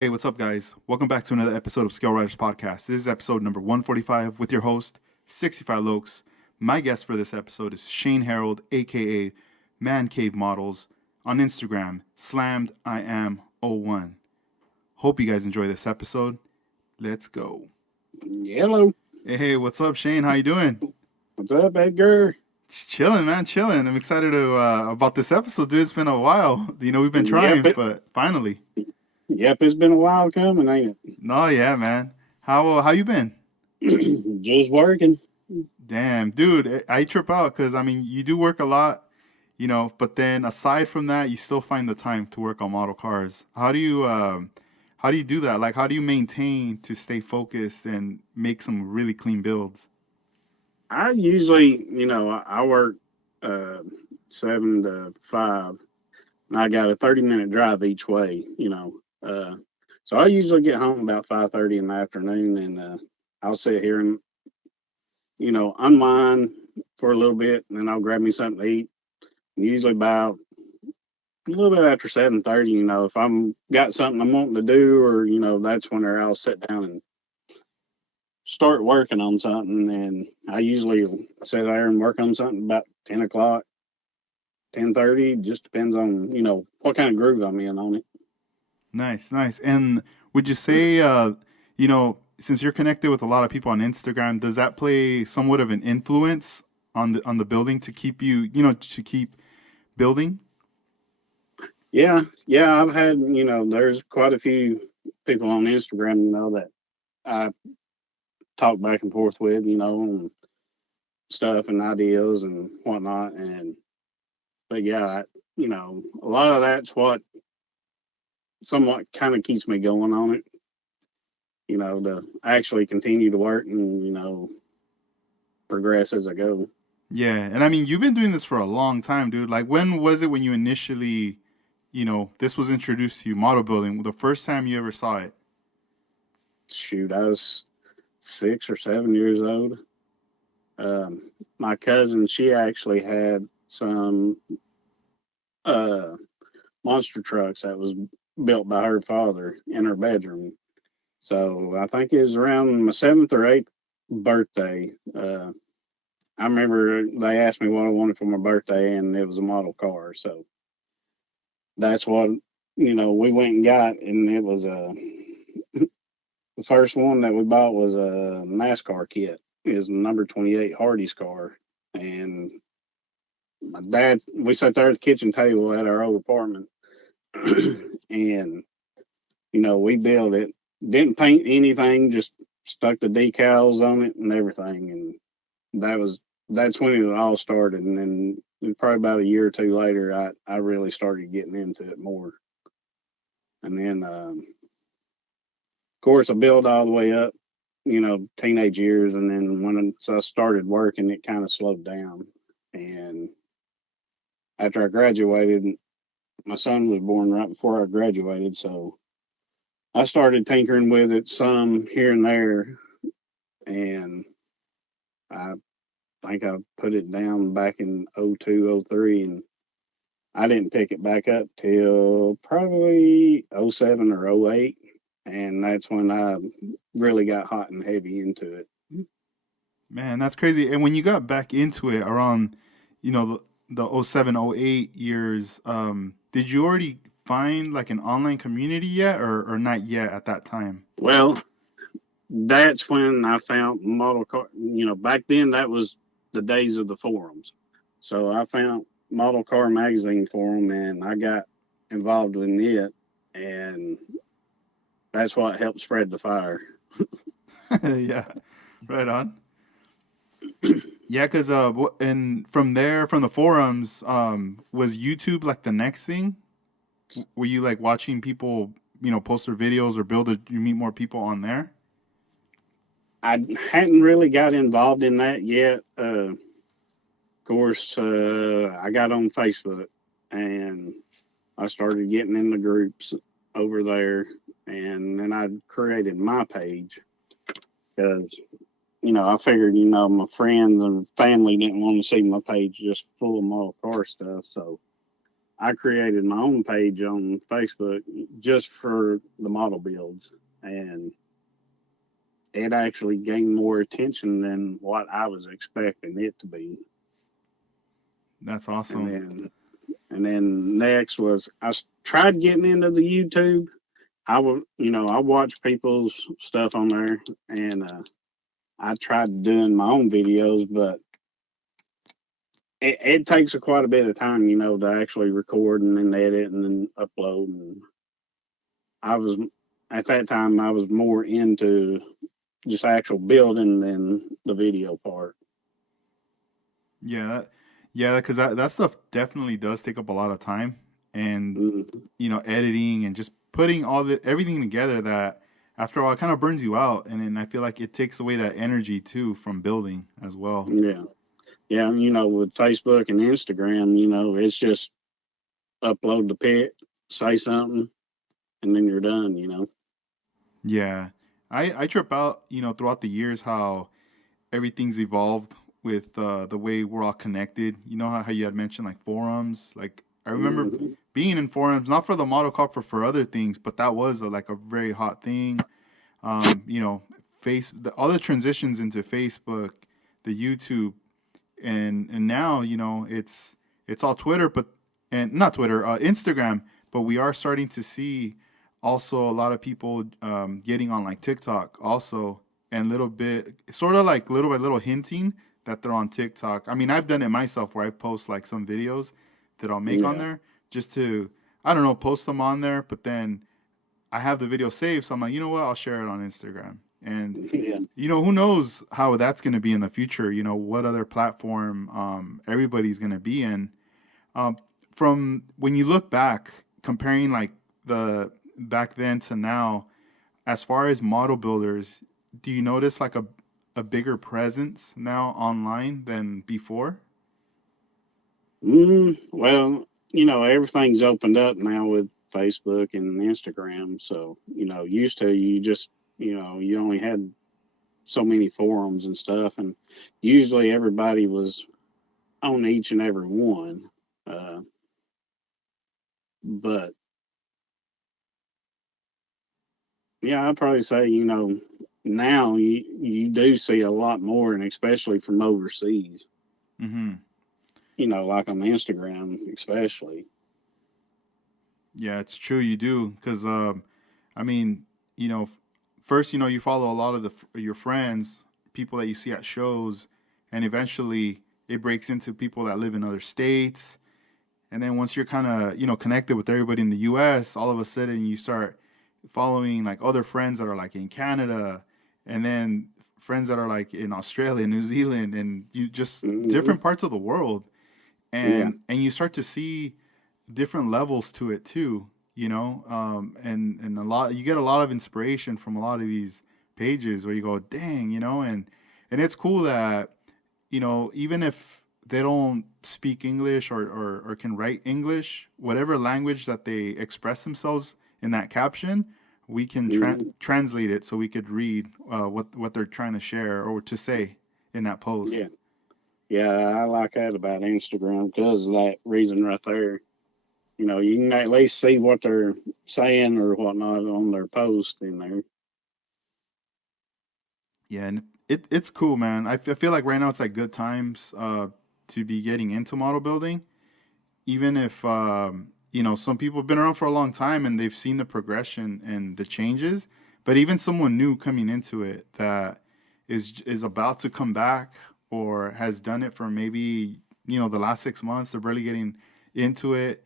Hey, what's up, guys? Welcome back to another episode of Scale Riders Podcast. This is episode number 145 with your host, 65 Lokes. My guest for this episode is Shane Harold, aka Man Cave Models, on Instagram, slammed.im01. Hope you guys enjoy this episode. Let's go. Hello. Hey, what's up, Shane? How you doing? What's up, Edgar? Just chilling, man, chilling. I'm excited to about this episode, dude. It's been a while. We've been Yep, trying, it but finally. yep, it's been a while coming, ain't No, yeah, man. How you been? it? Just working. Damn, dude, I trip out because you do work a lot, but then aside from that, you still find the time to work on model cars. How do you do that? Like, how do you maintain to stay focused and make some really clean builds? I usually, I work uh 7 to 5, and I got a 30-minute drive each way. So I usually get home about 5:30 in the afternoon, and I'll sit here and unwind for a little bit, and then I'll grab me something to eat. Usually about a little bit after 7:30, if I'm got something I'm wanting to do, or that's when I'll sit down and start working on something. And I usually sit there and work on something about 10 o'clock, 10:30. Just depends on what kind of groove I'm in on it. Nice, nice. And would you say, since you're connected with a lot of people on Instagram, does that play somewhat of an influence on the building to keep to keep building? Yeah, yeah. I've had there's quite a few people on Instagram that I talk back and forth with, and stuff and ideas and whatnot. And but yeah, a lot of that's what somewhat kind of keeps me going on it, to actually continue to work and, progress as I go. Yeah, and you've been doing this for a long time, dude. Like, when was it when you initially, this was introduced to you, model building, the first time you ever saw it? Shoot, I was 6 or 7 years old. My cousin, she actually had some uh, monster trucks that was built by her father in her bedroom. So I think it was around my 7th or 8th birthday. I remember they asked me what I wanted for my birthday, and it was a model car. So that's what we went and got, and it was the first one that we bought was a NASCAR kit. It was number 28 Hardy's car, and my dad, we sat there at the kitchen table at our old apartment, and we built it. Didn't paint anything, just stuck the decals on it and everything, and that's when it all started. And then probably about a year or two later, I really started getting into it more. And then, of course, I built all the way up, teenage years, and then once I started working, it kind of slowed down. And after I graduated, my son was born right before I graduated, so I started tinkering with it some here and there, and I think I put it down back in '02, '03, and I didn't pick it back up till probably '07 or '08, and that's when I really got hot and heavy into it. Man, that's crazy. And when you got back into it around, the oh 07, oh 08 years, did you already find like an online community yet, or not yet at that time? Well, that's when I found model car. Back then that was the days of the forums. So I found Model Car Magazine forum, and I got involved in it, and that's what helped spread the fire. Yeah, right on. Yeah, because and from there, from the forums, was YouTube like the next thing? Were you like watching people, post their videos or build a, you meet more people on there? I hadn't really got involved in that yet. Of course, I got on Facebook, and I started getting in the groups over there, and then I created my page because I figured my friends and family didn't want to see my page just full of model car stuff. So I created my own page on Facebook just for the model builds, and it actually gained more attention than what I was expecting it to be. That's And awesome. next was tried getting into the YouTube. I would, I watch people's stuff on there, and I tried doing my own videos, but it takes quite a bit of time, to actually record and then edit and then upload. And I was at that time I was more into just actual building than the video part. Yeah, yeah, because that stuff definitely does take up a lot of time, and Mm, editing and just putting all the everything together. That after all, it kind of burns you out, and then I feel like it takes away that energy too from building as well. yeah, yeah. With Facebook and Instagram, it's just upload the pic, say something, and then you're done. Yeah, I trip out, throughout the years how everything's evolved with the way we're all connected. You know how you had mentioned like forums. Like I remember Hmm. being in forums, not for the model car, for other things, but that was like a very hot thing. You know, all the transitions into Facebook, the YouTube, and now it's all Twitter, but and not Twitter, Instagram. But we are starting to see also a lot of people getting on like TikTok also, and little bit sort of like little by little hinting that they're on TikTok. I mean, I've done it myself where I post like some videos that I'll make on Yeah, there just to, I don't know, post them on there, but then I have the video saved, so I'm like, you know what, I'll share it on Instagram. And yeah. who knows how that's going to be in the future? What other platform everybody's going to be in. Um, from when you look back, comparing like the back then to now, as far as model builders, do you notice like a bigger presence now online than before? Well, everything's opened up now with Facebook and Instagram. So, used to you just, you only had so many forums and stuff, and usually everybody was on each and every one. Uh, but yeah, I'd probably say, now you do see a lot more, and especially from overseas, Mm-hmm. like on Instagram, especially. Yeah, it's true. You do because I mean, first, you follow a lot of your friends, people that you see at shows, and eventually it breaks into people that live in other states. And then once you're kind of, connected with everybody in the US, all of a sudden you start following like other friends that are like in Canada, and then friends that are like in Australia, New Zealand, and you just Hmm. different parts of the world. Yeah. And you start to see different levels to it too, and a lot you get a lot of inspiration from a lot of these pages where you go, dang, and it's cool that even if they don't speak English or can write English, whatever language that they express themselves in that caption, we can Hmm. translate it so we could read what they're trying to share or to say in that post. Yeah. Yeah, I like that about Instagram because of that reason right there. You can at least see what they're saying or whatnot on their post in there. Yeah, and it's cool, man. I feel like right now it's like good times to be getting into model building, even if some people have been around for a long time and they've seen the progression and the changes. But even someone new coming into it that is about to come back or has done it for maybe the last 6 months, they're barely getting into it.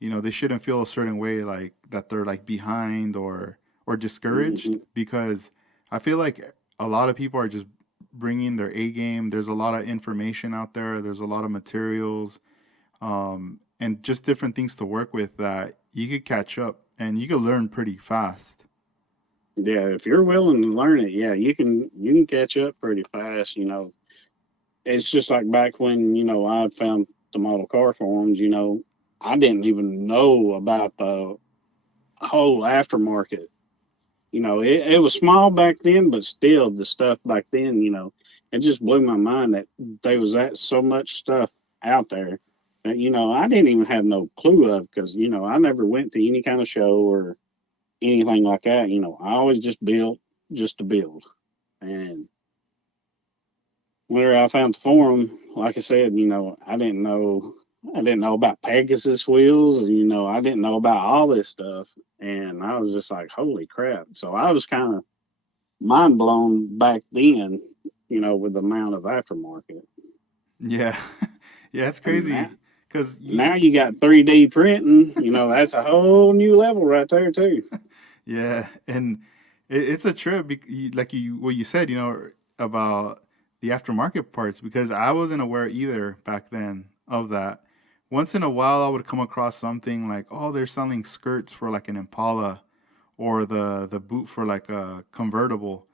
They shouldn't feel a certain way like that they're like behind or discouraged Hmm. because I feel like a lot of people are just bringing their A game. There's a lot of information out there. There's a lot of materials, and just different things to work with that you could catch up and you could learn pretty fast. Yeah, if you're willing to learn it, yeah, you can catch up pretty fast. It's just like back when I found the model car forums. I didn't even know about the whole aftermarket. It was small back then, but still the stuff back then, it just blew my mind that there was that so much stuff out there. I didn't even have no clue of because I never went to any kind of show or anything like that. I always just built just to build. And whenever I found the forum, like I said, I didn't know about Pegasus wheels. I didn't know about all this stuff, and I was just like, holy crap! So I was kind of mind blown back then, with the amount of aftermarket. Yeah. Yeah, it's And now, crazy because now you got 3D printing. That's a whole new level right there too. yeah, and it's a trip, like you what you said, about the aftermarket parts because I wasn't aware either back then of that. Once in a while, I would come across something like, oh, they're selling skirts for like an Impala or the boot for like a convertible,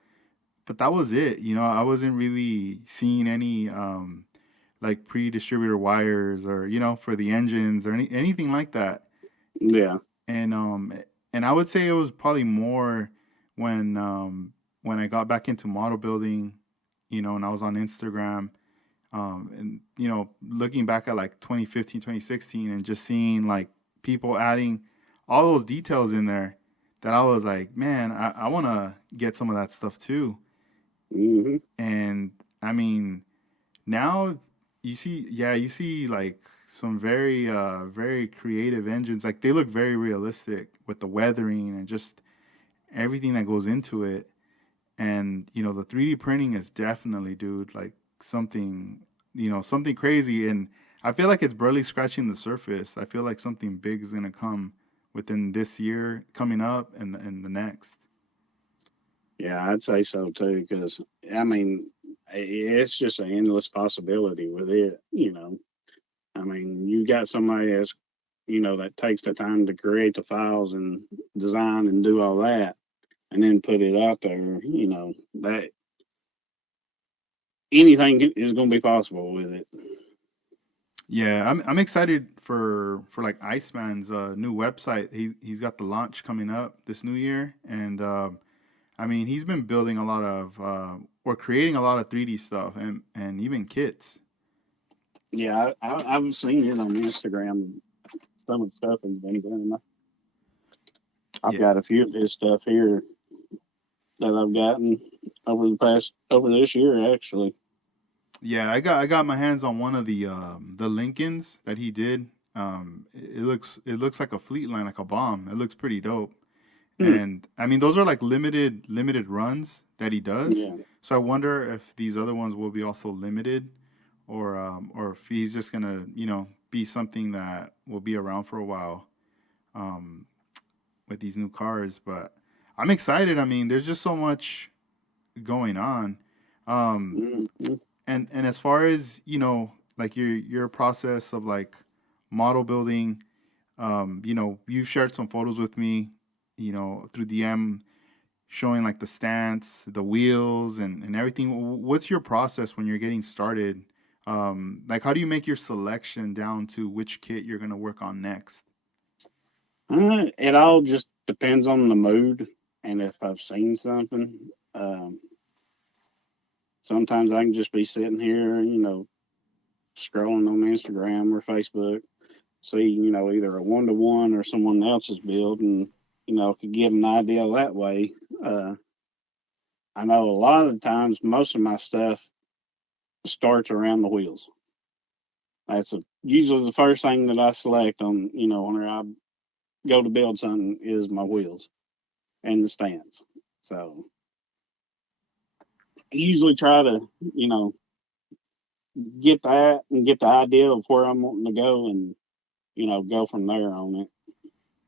but that was it. I wasn't really seeing any like pre-distributor wires or for the engines or anything like that. Yeah. And I would say it was probably more when when I got back into model building, and I was on Instagram, and looking back at like 2015, 2016, and just seeing like people adding all those details in there, that I was like, man, I want to get some of that stuff too. Hmm. And I mean, now you see like some very creative engines. Like they look very realistic with the weathering and just everything that goes into it. And the 3D printing is definitely, dude, like something, something crazy. And I feel like it's barely scratching the surface. I feel like something big is gonna come within this year coming up and the next. Yeah, I'd say so too. Because I mean, it's just an endless possibility with it. I mean, you got somebody that's that takes the time to create the files and design and do all that, and then put it out there. That anything is going to be possible with it. Yeah, I'm excited for like Iceman's new website. He's got the launch coming up this new year, and I mean he's been building a lot of or creating a lot of 3D stuff and even kits. Yeah, I've seen it on Instagram. Some of the stuff he's been doing. I've Yeah, got a few of his stuff here that I've gotten over this year actually. yeah, I got my hands on one of the Lincolns that he did. It looks like a fleet line, like a bomb. It looks pretty dope. Hmm. And I mean, those are like limited runs that he does. Yeah. So I wonder if these other ones will be also limited, or if he's just gonna be something that will be around for a while, um, with these new cars. But I'm excited. I mean, there's just so much going on. Um, Hmm. and as far as like your process of like model building, you've shared some photos with me, through DM, showing like the stance, the wheels, and everything. What's your process when you're getting started? Like, how do you make your selection down to which kit you're gonna work on next? It all just depends on the mood and if I've seen something. Um, Sometimes I can just be sitting here, scrolling on Instagram or Facebook, see, either a 1-to-1 or someone else's build, and could get an idea that way. Uh, I know a lot of the times, most of my stuff starts around the wheels. Usually the first thing that I select on, when I go to build something is my wheels and the stands. So I usually try to, you know, get that and get the idea of where I'm wanting to go and, go from there on it.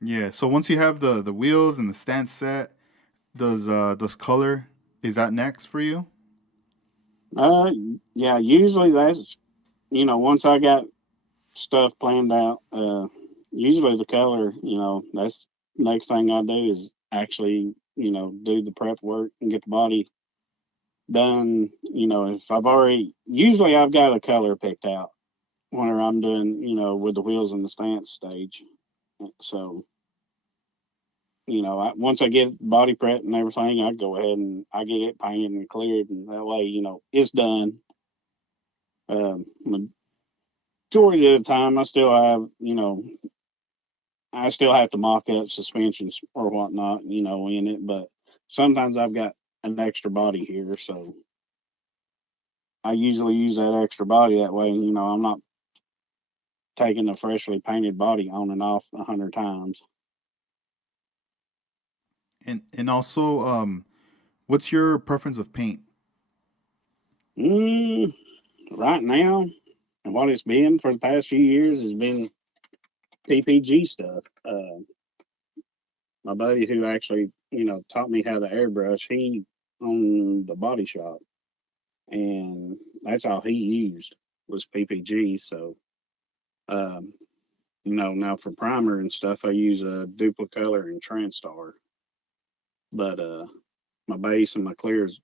Yeah. So once you have the wheels and the stance set, does color, is that next for you? Uh, yeah, usually that's, once I got stuff planned out, usually the color, that's next thing I do is actually, do the prep work and get the body done. If usually I've got a color picked out whenever I'm doing, with the wheels and the stance stage. So, once I get body prep and everything, I go ahead and I get it painted and cleared, and that way, it's done. Um, majority of the time, I still have to mock up suspensions or whatnot, in it. But sometimes I've got an extra body here, so I usually use that extra body that way. I'm not taking a freshly painted body on and off 100 times. And also, what's your preference of paint? Mm, right now, and what it's been for the past few years has been PPG stuff. My buddy who actually, taught me how to airbrush, he owned the body shop, and that's all he used was PPG. So, um, now for primer and stuff, I use a Duplicolor and Transtar. But my base and my clears,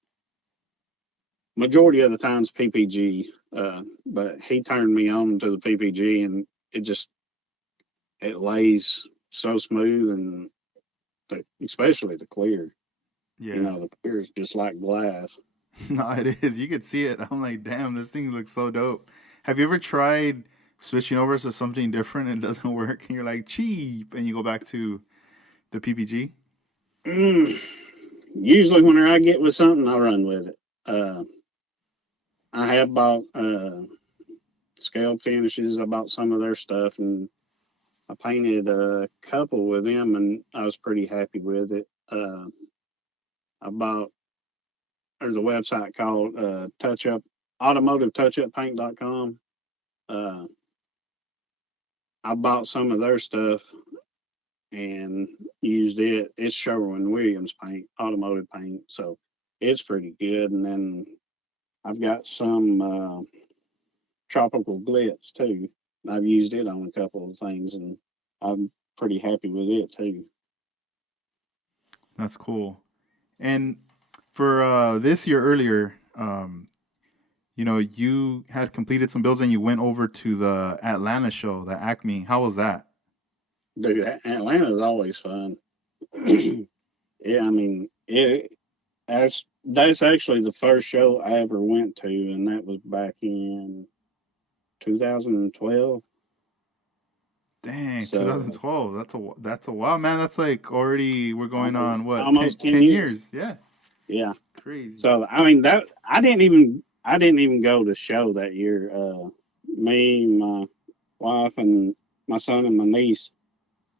majority of the times PPG. But he turned me on to the PPG, and it lays so smooth, and especially the clear. Yeah. The clear is just like glass. No, it is. You could see it. I'm like, damn, this thing looks so dope. Have you ever tried switching over to something different and it doesn't work and you're like cheap and you go back to the PPG? Mm, usually, when I get with something, I run with it. Uh, I have bought scale finishes. I bought some of their stuff, and I painted a couple with them, and I was pretty happy with it. I bought There's a website called Touch Up AutomotiveTouchUpPaint.com. Uh, I bought some of their stuff and used it. It's Sherwin-Williams paint, automotive paint, so it's pretty good. And then I've got some tropical glitz too. I've used it on a couple of things, and I'm pretty happy with it too. That's cool. And for this year earlier, you had completed some builds and you went over to the Atlanta show, the Acme. How was that? Dude, Atlanta's always fun. Yeah, I mean, that's actually the first show I ever went to, and that was back in 2012. Dang, So 2012. That's a while, man. That's like already we're going almost on what almost 10 10 years. years. Yeah, Yeah. crazy. So I mean that I didn't even go to show that year. Me, my wife, and my son and my niece,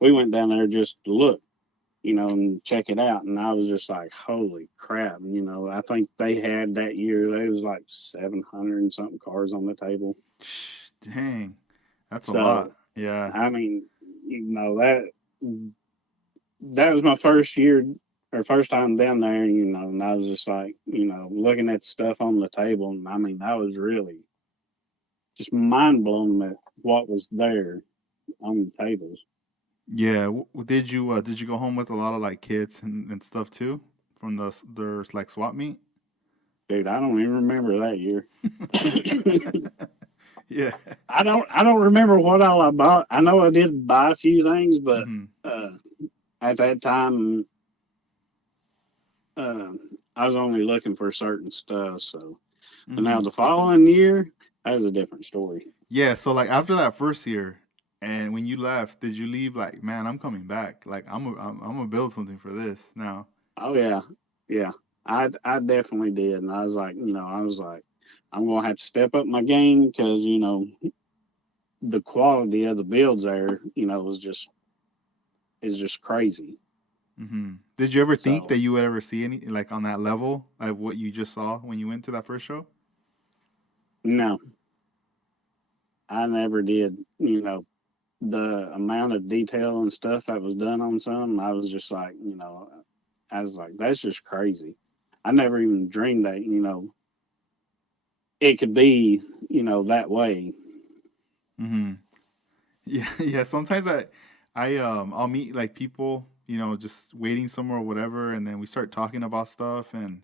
we went down there just to look, and check it out. And I was just like, holy crap. I think they had that year, there was like 700 and something cars on the table. Dang, that's a lot. So, Yeah, I mean, that was my first year or first time down there, and I was just like, looking at stuff on the table. And I mean, I was really just mind blown at what was there on the tables. yeah. Did you go home with a lot of like kids and stuff too from there's like swap meet? Dude, I don't even remember that year. Yeah. I don't remember what all I bought. I know I did buy a few things, but Hmm. uh, at that time, uh, I was only looking for certain stuff. So, but now Hmm. the following year, that was a different story. Yeah. So like after that first year, and when you left, did you leave like, man, I'm coming back. Like I'm gonna build something for this now. Oh yeah, yeah. I definitely did, and I was like, I'm gonna have to step up my game because the quality of the builds there, is just crazy. Hmm. Did you ever think that So you would ever see any like on that level of what you just saw when you went to that first show? no, I never did. The amount of detail and stuff that was done on some, I was just like, I was like, that's just crazy. I never even dreamed that, it could be, that way. Hmm. Yeah, yeah. Sometimes I'll meet like people, just waiting somewhere or whatever, and then we start talking about stuff, and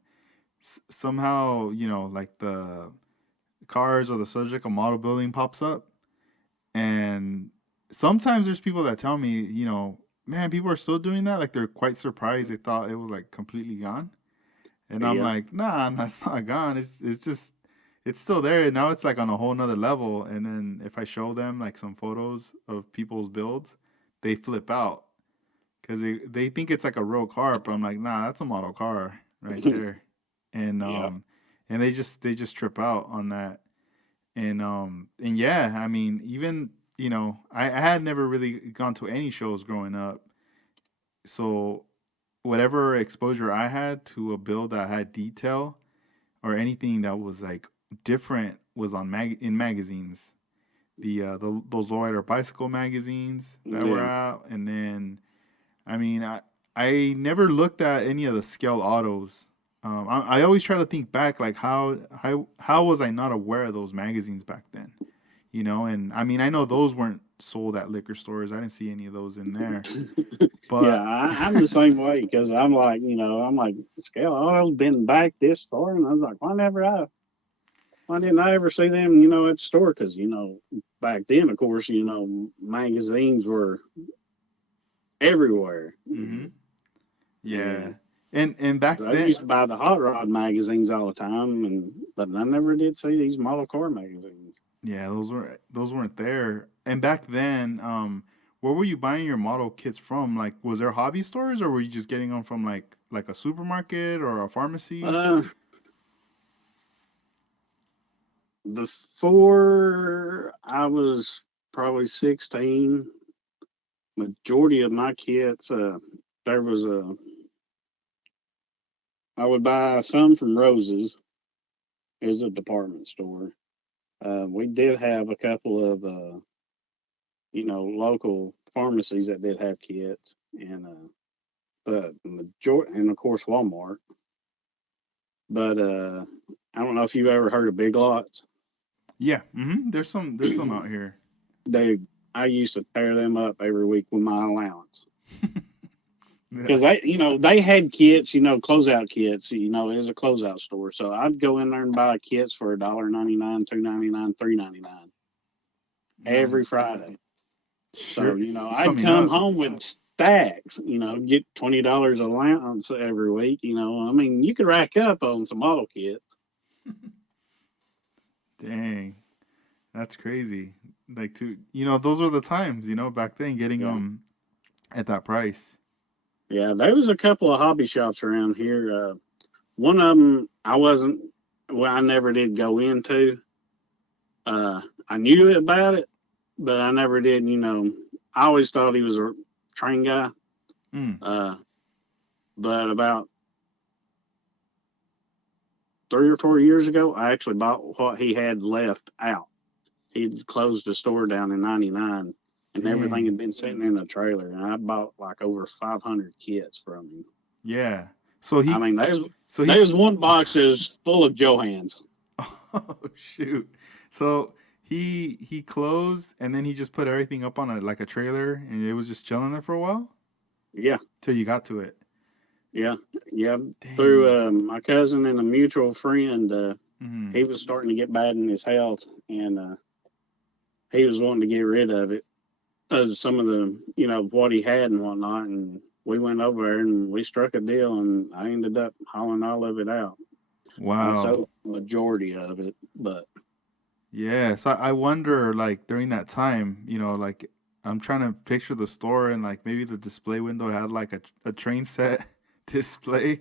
somehow, like the cars or the subject of model building pops up, and sometimes there's people that tell me, man, people are still doing that. Like they're quite surprised. They thought it was like completely gone, and I'm Yeah. like, nah, that's not gone. It's just it's still there. Now it's like on a whole nother level. And then if I show them like some photos of people's builds, they flip out because they think it's like a real car, but I'm like, nah, that's a model car right there. And Yeah. and they just trip out on that. And yeah, I mean, even I had never really gone to any shows growing up, so whatever exposure I had to a build that had detail or anything that was like different was on in magazines. The those lowrider bicycle magazines that were Yeah. out, and then I mean I never looked at any of the scale autos. I always try to think back like how was I not aware of those magazines back then? And I mean I know those weren't sold at liquor stores. I didn't see any of those in there, Yeah, but I'm the same way because I'm like, scale auto's been back this far, and I was like, why didn't I ever see them, at the store? Because back then, of course, magazines were everywhere, hmm yeah, and and back I then used to buy the hot rod magazines all the time, but I never did see these model car magazines. yeah, those weren't there. And back then, where were you buying your model kits from? Like, was there hobby stores, or were you just getting them from like a supermarket or a pharmacy? Uh, before I was probably 16, majority of my kits, there was a I would buy some from Rose's, is a department store. We did have a couple of local pharmacies that did have kits, and but majority, and of course Walmart. But I don't know if you've ever heard of Big Lots. Yeah, there's some out here. they I used to tear them up every week with my allowance. Yeah. Because they had kits, closeout kits. It was a closeout store, so I'd go in there and buy kits for $1.99, $2.99, $3.99 every Nice. Friday. So Sure. I'd Coming come up. home with stacks. Get $20 allowance every week. I mean, you could rack up on some model kits. Dang, that's crazy. Like those were the times, back then getting Yeah, them at that price. yeah. There was a couple of hobby shops around here. One of them I wasn't. Well, I never did go into. I knew about it, but I never did. I always thought he was a train guy. Mm. Uh, but about 3 or 4 years ago, I actually bought what he had left out. He'd closed the store down in '99, and everything Dang. had been sitting in a trailer. And I bought like over 500 kits from him. Yeah. So I he mean, there's so he there's one box that's full of Johans. Oh shoot. So he closed and then he just put everything up on a trailer and it was just chilling there for a while Yeah, till you got to it. yeah, yeah. Through Dang. my cousin and a mutual friend, hmm he was starting to get bad in his health, and he was wanting to get rid of it, some of the, what he had and whatnot. And we went over there and we struck a deal, and I ended up hauling all of it out. I Wow. sold majority of it, but Yeah. So I wonder like during that time, like I'm trying to picture the store and like maybe the display window had like a train set display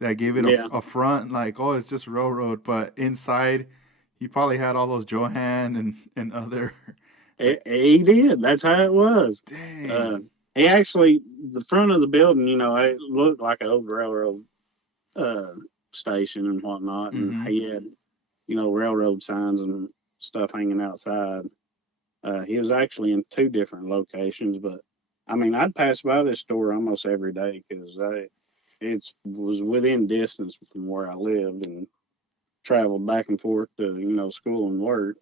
that gave it a, yeah, a front like oh it's just railroad, but inside he probably had all those Johan and other he did. That's how it was. Uh, dang. he actually, the front of the building, it looked like an old railroad uh, station and whatnot, and Mm-hmm. he had, railroad signs and stuff hanging outside. He was actually in two different locations, but I mean, I'd pass by this store almost every day because it was within distance from where I lived and traveled back and forth to school and work.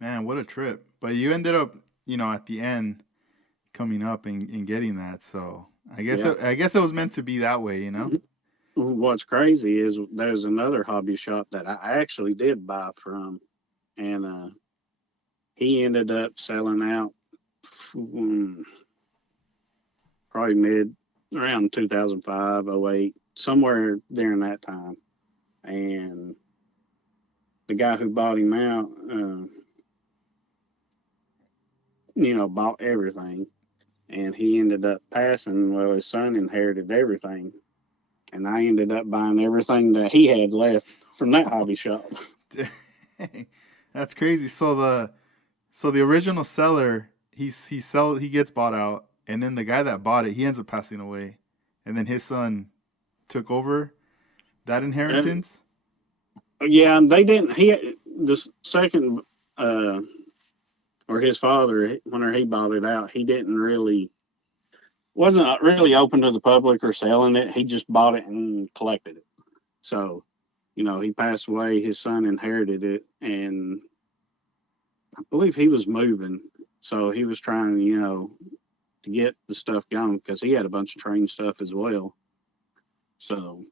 Man, what a trip. But you ended up, at the end coming up and getting that. So Yeah. I guess it was meant to be that way. What's crazy is there's another hobby shop that I actually did buy from, and he ended up selling out mm, probably mid around 2005, '08, somewhere during that time. and the guy who bought him out, bought everything, and he ended up passing. Well, his son inherited everything, and I ended up buying everything that he had left from that hobby shop. Dang. That's crazy. So the original seller, he gets bought out, and then the guy that bought it, he ends up passing away, and then his son took over that And inheritance. yeah, they didn't. The second, uh, or his father, whenever he bought it out, he didn't really wasn't really open to the public or selling it. He just bought it and collected it. So, he passed away. His son inherited it, and I believe he was moving. So he was trying, to get the stuff going because he had a bunch of train stuff as well. So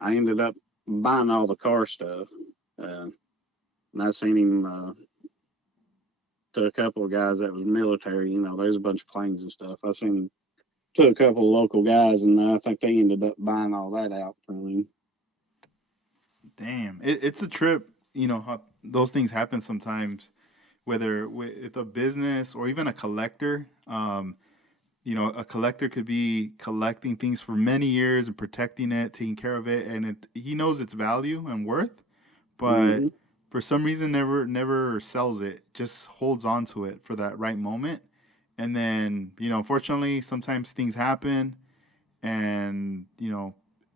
I ended up buying all the car stuff. And I seen him to a couple of guys that was military. There's a bunch of planes and stuff. I seen him to a couple of local guys, and I think they ended up buying all that out from him. Damn, it's a trip. How those things happen sometimes, whether with a business or even a collector. A collector could be collecting things for many years and protecting it, taking care of it, and he knows its value and worth, but Hmm. for some reason never sells it, just holds on to it for that right moment. And then, unfortunately, sometimes things happen, and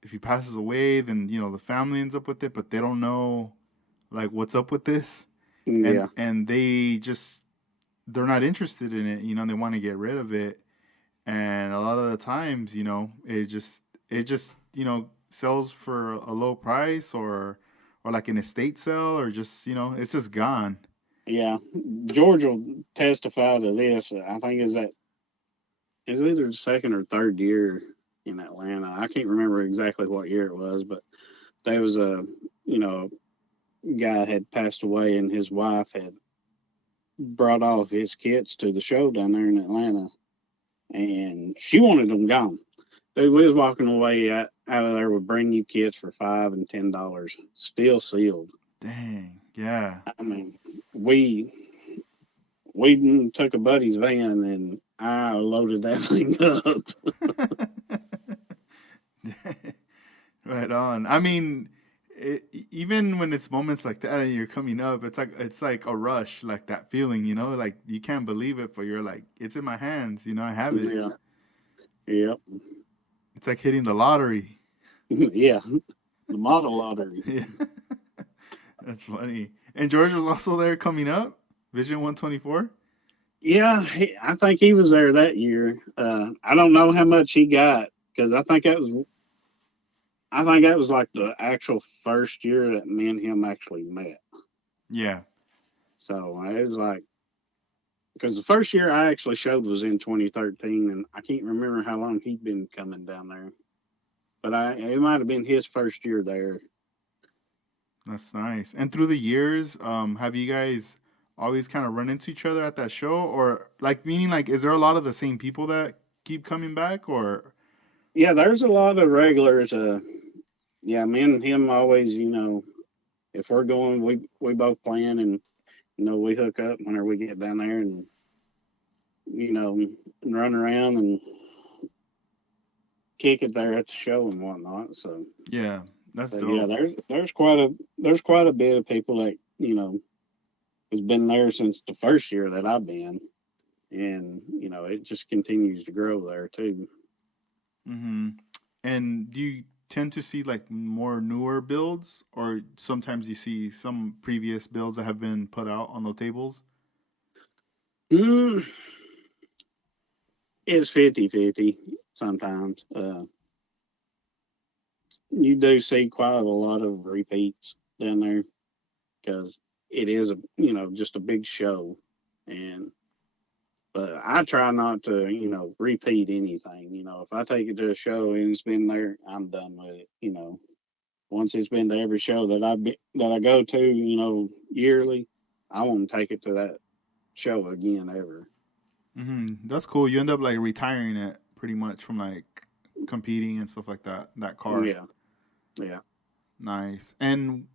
if he passes away, then the family ends up with it, but they don't know like what's up with this, and Yeah, they're not interested in it. They want to get rid of it, and a lot of the times, it just sells for a low price, or like an estate sale, or just it's just gone. yeah. George will testify to this. I think is either the second or third year in Atlanta. I can't remember exactly what year it was, but there was you know guy had passed away, and his wife had brought all of his kids to the show down there in Atlanta, and she wanted them gone. Dude, we was walking away out of there with brand new kits for $5 and $10, still sealed. Dang, yeah. I mean, we we took a buddy's van and I loaded that thing up. Right on. I mean, even when it's moments like that and you're coming up, it's like a rush, like that feeling, like you can't believe it, but you're like, it's in my hands, I have it. Yeah, yep, It's like hitting the lottery. yeah. The model lottery. Yeah, that's funny. And George was also there coming up, Vision 124. Yeah, I think he was there that year. I don't know how much he got because I think that was like the actual first year that me and him actually met. Yeah. So it was like because the first year I actually showed was in 2013, and I can't remember how long he'd been coming down there, but it might have been his first year there. That's nice. And through the years, have you guys always kind of run into each other at that show, or like meaning like, is there a lot of the same people that keep coming back, or? Yeah, there's a lot of regulars. Yeah, me and him always, if we're going, we both plan, and we hook up whenever we get down there, and you know, run around and kick it there at the show and whatnot. So, Yeah, that's but yeah, dope. there's quite a bit of people that has been there since the first year that I've been, and it just continues to grow there too. Hmm. And do you tend to see like more newer builds, or sometimes you see some previous builds that have been put out on the tables? Mm, it's 50-50 sometimes. You do see quite a lot of repeats down there because it is just a big show, and but I try not to repeat anything. If I take it to a show and it's been there, I'm done with it. Once it's been to every show that I go to, yearly, I won't take it to that show again ever. Hmm. That's cool. You end up like retiring it pretty much from like competing and stuff like that. That car. Yeah, yeah. Nice. And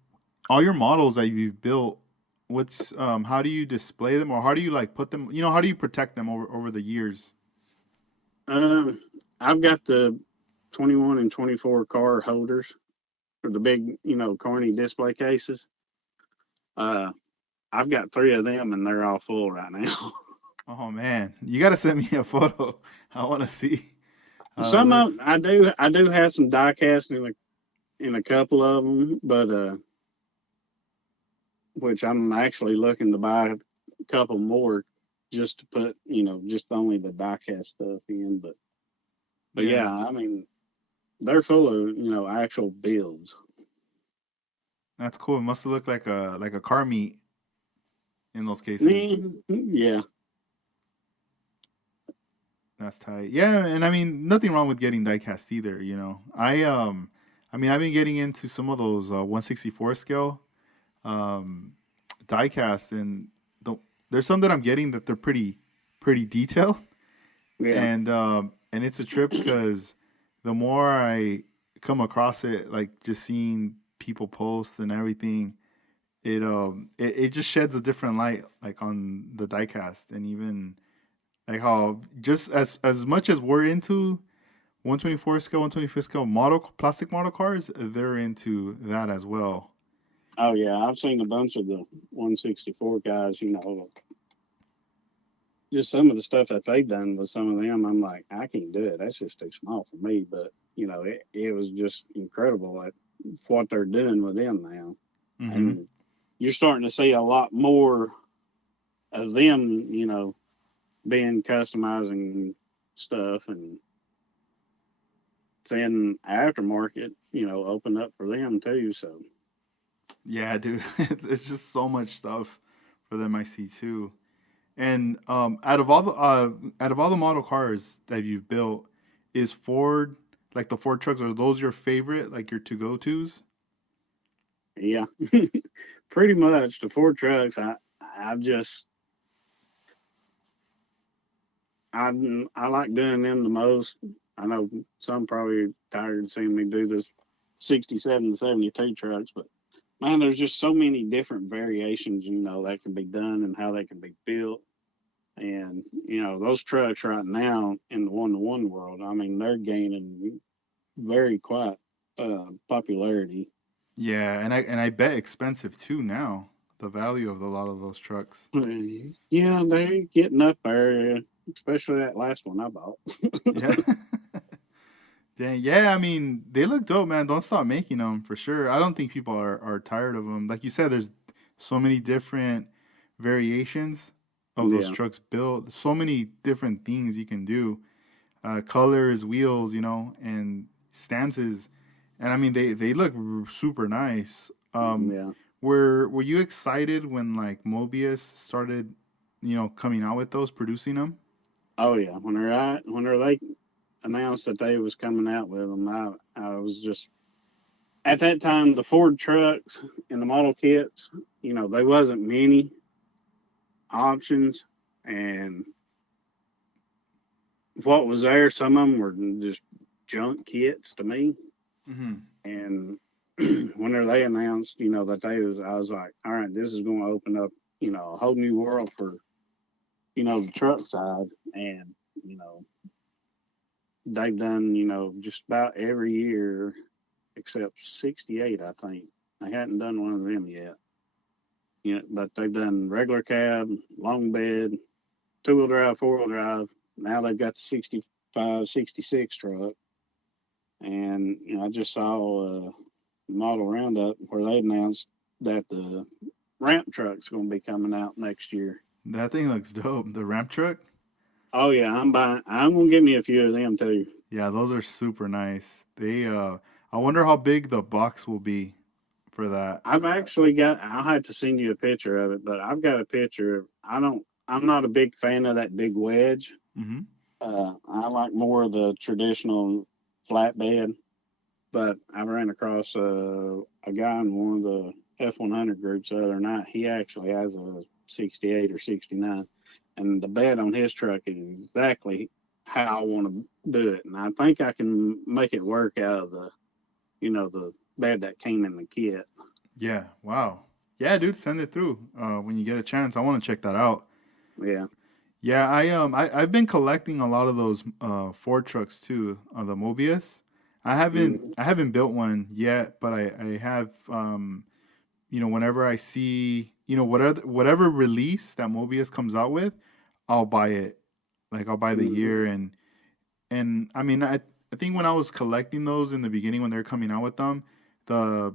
all your models that you've built, what's how do you display them, or how do you like put them? You know, how do you protect them over the years? Um, I've got the 21 and 24 car holders for the big, corny display cases. Uh, I've got three of them, and they're all full right now. Oh man, you got to send me a photo. I want to see how it Some of looks. I do have some die casting in a couple of them, but which I'm actually looking to buy a couple more just to put, just only the die cast stuff in. But Yeah, yeah, I mean, they're full of, actual builds. that's cool. It must look like a car meet in those cases. Yeah, That's tight. Yeah, and I mean nothing wrong with getting diecast either. I mean I've been getting into some of those 164 scale um diecast, and the, there's some that I'm getting that they're pretty detailed, yeah. and it's a trip because the more I come across it, like just seeing people post and everything, it just sheds a different light like on the diecast, and even like how just as much as we're into 124 scale, 125 scale model plastic model cars, they're into that as well. Oh yeah, I've seen a bunch of the 164 guys. Just some of the stuff that they've done with some of them. I'm like, I can't do it. That's just too small for me. But it was just incredible at what they're doing with them now, Hmm. and you're starting to see a lot more of them. Being customizing stuff and seeing aftermarket. Open up for them too. So Yeah, dude, it's just so much stuff for them I see too. And out of all the model cars that you've built, is Ford like the Ford trucks? Are those your favorite, like your to go tos? yeah, pretty much the Ford trucks. I've just I like doing them the most. I know some probably tired of seeing me do this 67 to 72 trucks, but man, there's just so many different variations, that can be done and how they can be built. And, those trucks right now in the one to one world, I mean, they're gaining very quite popularity. Yeah, and I bet expensive too now. The value of a lot of those trucks. Yeah, they're getting up there, especially that last one I bought. Yeah. Dang, yeah, I mean, they look dope, man. Don't stop making them for sure. I don't think people are tired of them. Like you said, there's so many different variations of those Yeah. trucks built. So many different things you can do. Colors, wheels, and stances. And I mean, they look super nice. Yeah. Were you excited when like Mobius started, coming out with those, producing them? Oh yeah. Whenever they announced that they was coming out with them, I was just at that time the Ford trucks and the model kits, they wasn't many options, and what was there, some of them were just junk kits to me. Hmm. And whenever they announced, that I was like, all right, this is going to open up, a whole new world for the truck side, and you know they've done just about every year except 68, I think. They hadn't done one of them yet. But they've done regular cab, long bed, two-wheel drive, four-wheel drive. Now they've got the 65, 66 truck. And I just saw a model roundup where they announced that the ramp truck's going to be coming out next year. That thing looks dope. The ramp truck. Oh yeah, I'm buying. I'm gonna get me a few of them too. Yeah, those are super nice. I wonder how big the box will be for that. I've actually got. I'll have to send you a picture of it, but I've got a picture. I don't. I'm not a big fan of that big wedge. Hmm. I like more of the traditional flatbed. But I ran across a guy in one of the F100 groups the other night. He actually has a 68 or 69, and the bed on his truck is exactly how I want to do it. And I think I can make it work out of the bed that came in the kit. Yeah. Wow. Yeah, dude, send it through when you get a chance. I want to check that out. Yeah. Yeah, I've been collecting a lot of those Ford trucks too, the Mobius. Mm-hmm. I haven't built one yet, but I have whenever I see, whatever release that Mobius comes out with, I'll buy it. Like I'll buy the Mm-hmm. year and I mean I think when I was collecting those in the beginning when they were coming out with them, the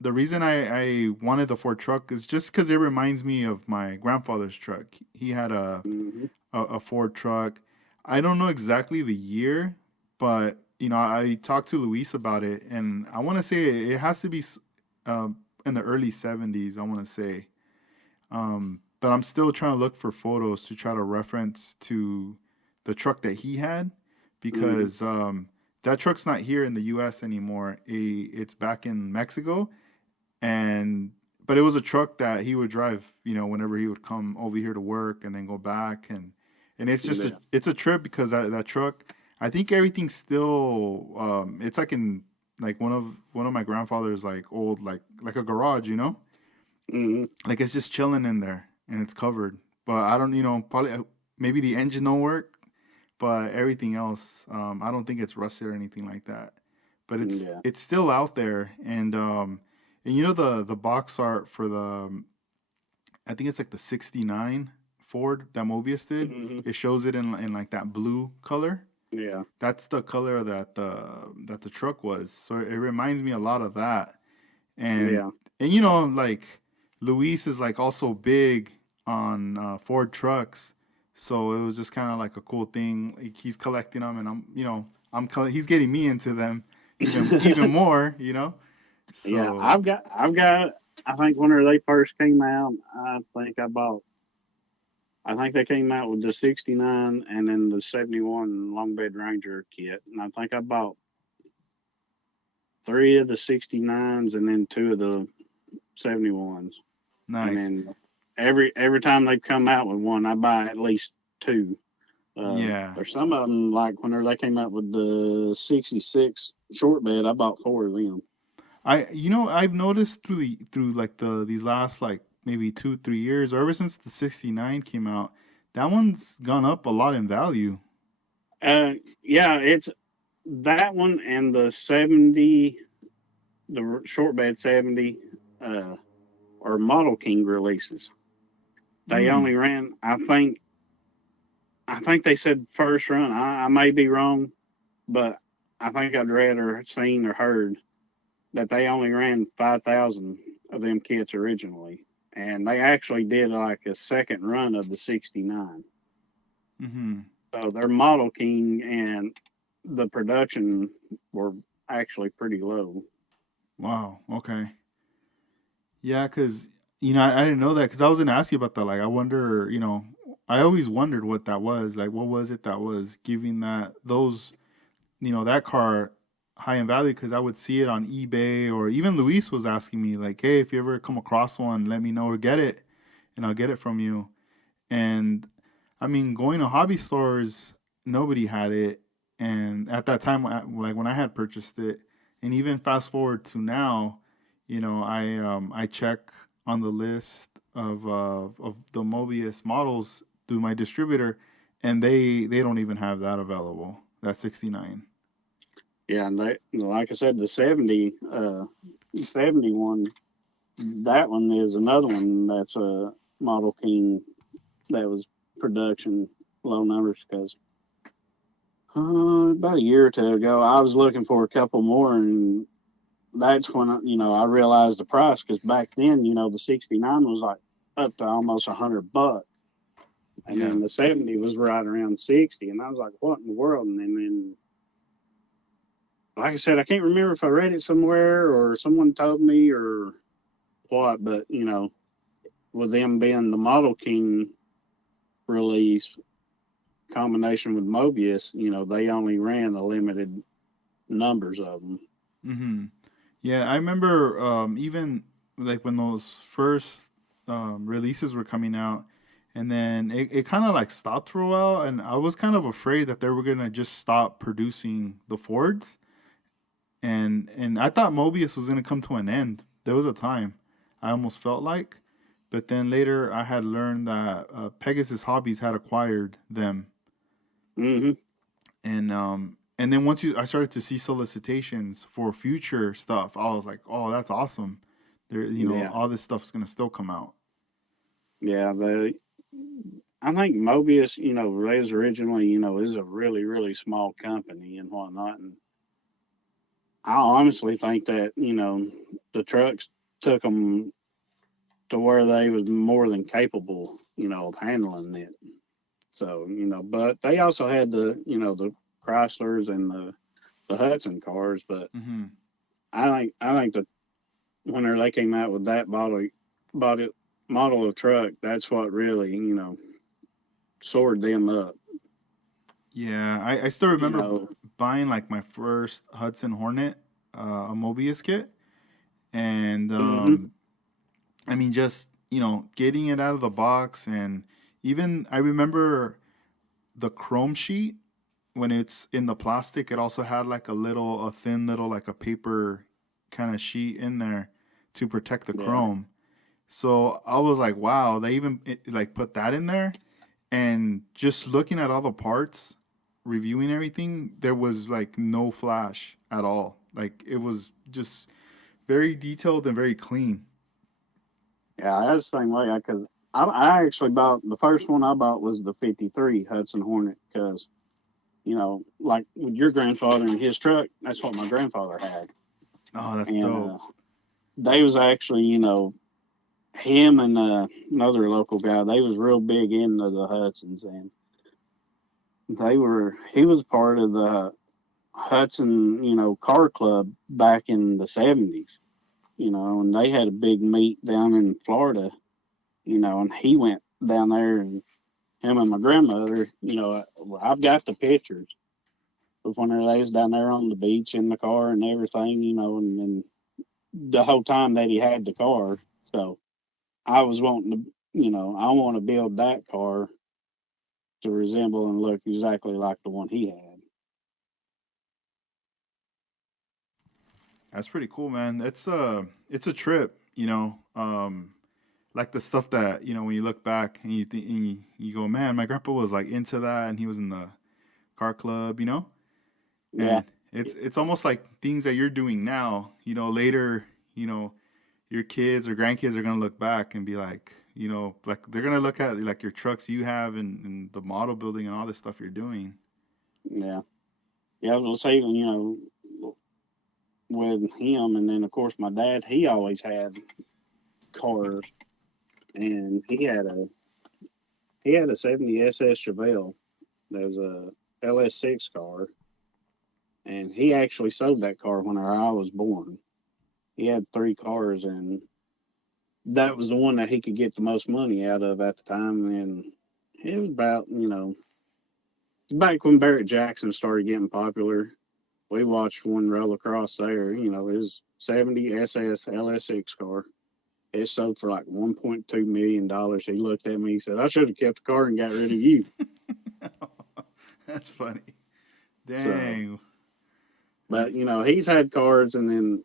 the reason I wanted the Ford truck is just because it reminds me of my grandfather's truck. He had Mm-hmm. a Ford truck. I don't know exactly the year, but I talked to Luis about it, and I want to say it has to be uh, in the early '70s. I want to say, but I'm still trying to look for photos to try to reference to the truck that he had Mm-hmm. because that truck's not here in the U.S. anymore. It's back in Mexico, and but it was a truck that he would drive, whenever he would come over here to work and then go back and it's just Yeah. it's a trip because that truck, I think everything's still it's like in like one of my grandfather's like old like a garage, Mm-hmm. like it's just chilling in there and it's covered. But I don't, probably maybe the engine don't work, but everything else, I don't think it's rusted or anything like that. But it's Yeah. it's still out there, and the box art for the I think it's like the '69 Ford that Mobius did. Mm-hmm. It shows it in like that blue color. Yeah. That's the color that the truck was. So it reminds me a lot of that. And Yeah. and like Luis is like also big on Ford trucks, so it was just kind of like a cool thing. Like he's collecting them, and he's getting me into them even more. Yeah. So I think whenever they first came out, I think they came out with the 69 and then the 71 Long Bed Ranger kit. And I think I bought three of the 69s and then two of the 71s. And nice. then every time they come out with one, I buy at least two. Yeah. There's some of them, like whenever they came out with the 66 short bed, I bought four of them. I've noticed through like these last like maybe 2 3 years, or ever since the '69 came out, that one's gone up a lot in value. Yeah, it's that one and the 70, the short bed 70, uh, or Model King releases. They Hmm. only ran, I think they said first run. I may be wrong, but I think I'd read or seen or heard that they only ran 5,000 of them kits originally. And they actually did like a second run of the 69. Hmm. So their Model King and the production were actually pretty low. Wow. Okay. Yeah, because I didn't know that because I was gonna ask you about that. Like, I wonder, I always wondered what that was. Like, what was it that was giving that car high in value? Because I would see it on eBay, or even Luis was asking me like, "Hey, if you ever come across one, let me know or get it, and I'll get it from you." And I mean, going to hobby stores, nobody had it, and at that time, like when I had purchased it, and even fast forward to now, I check on the list of the Mobius models through my distributor, and they don't even have that available. That 69. Yeah, and they, like I said, the 71, that one is another one that's a Model King that was production low numbers because about a year or two ago, I was looking for a couple more, and that's when I realized the price because back then, the 69 was like up to almost $100, and Yeah. then the 70 was right around 60, and I was like, what in the world? And then like I said, I can't remember if I read it somewhere or someone told me or what, but with them being the Model King release combination with Mobius, they only ran the limited numbers of them. Hmm. Yeah, I remember even like when those first releases were coming out, and then it kind of like stopped for a while, and I was kind of afraid that they were gonna just stop producing the Fords, and I thought Mobius was gonna come to an end. There was a time I almost felt like, but then later I had learned that Pegasus Hobbies had acquired them, Hmm. and then once I started to see solicitations for future stuff, I was like, oh, that's awesome. There, Yeah. all this stuff's gonna still come out. Yeah. I think Mobius, was originally, is a really, really small company and whatnot. And I honestly think that, the trucks took them to where they was more than capable, of handling it. So, but they also had the Chryslers and the Hudson cars. But Mm-hmm. I think that whenever they came out with that body model of truck, that's what really, soared them up. Yeah, I still You remember know. buying like my first Hudson Hornet, a Mobius kit, and Hmm. I mean, just getting it out of the box, and even I remember the chrome sheet when it's in the plastic. It also had like a thin little like a paper kind of sheet in there to protect the Yeah. chrome. So I was like, wow, they even like put that in there. And just looking at all the parts, reviewing everything, there was like no flash at all. Like it was just very detailed and very clean. Yeah, that's the same way. Because I actually bought the first one I bought was the '53 Hudson Hornet because like with your grandfather and his truck, that's what my grandfather had, Oh, that's and dope. they was actually him and another local guy. They was real big into the Hudsons, and he was part of the Hudson car club back in the '70s. And they had a big meet down in Florida. And he went down there and him and my grandmother, I've got the pictures of when they was down there on the beach in the car and everything, and the whole time that he had the car. So I was wanting to, I want to build that car to resemble and look exactly like the one he had. That's pretty cool, man. It's a trip, like the stuff that when you look back and you go, man, my grandpa was like into that, and he was in the car club. Yeah. And it's almost like things that you're doing now, later, you know, your kids or grandkids are gonna look back and be like, like they're gonna look at like your trucks you have and the model building and all this stuff you're doing. Yeah. Yeah. I was gonna say, with him, and then of course my dad, he always had cars, and he had a '70 SS Chevelle. That was a LS6 car, and he actually sold that car when I was born. He had three cars, and that was the one that he could get the most money out of at the time. And it was about, back when Barrett Jackson started getting popular. We watched one roll across there, his '70 SS LS6 car. It sold for like $1.2 million. He looked at me, he said, I should have kept the car and got rid of you. That's funny. So, Dang. but, That's he's had cars, and then,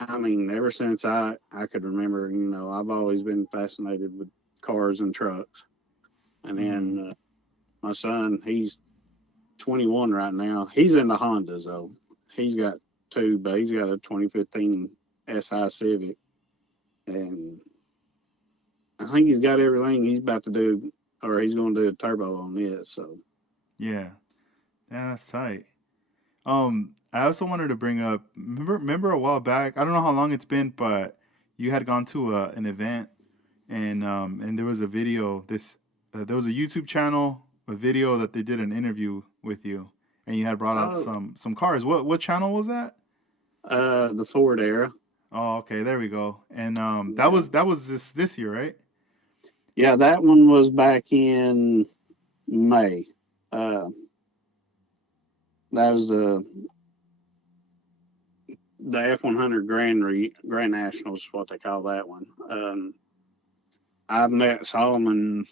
I mean, ever since I could remember, I've always been fascinated with cars and trucks. And mm-hmm. then my son, he's 21 right now. He's into Hondas though. He's got two, but he's got a 2015 SI Civic, and I think he's got everything he's about to do, or he's going to do a turbo on it. So, Yeah. Yeah, that's tight. I also wanted to bring up. Remember a while back. I don't know how long it's been, but you had gone to an event, and there was a video. There was a YouTube channel, a video that they did an interview with you, and you had brought out oh, some cars. What channel was that? the Ford era. Oh, okay, there we go. And that Yeah, was this year, right? yeah, that one was back in May. Uh, that was the F100 Grand Nationals, what they call that one. I met Solomon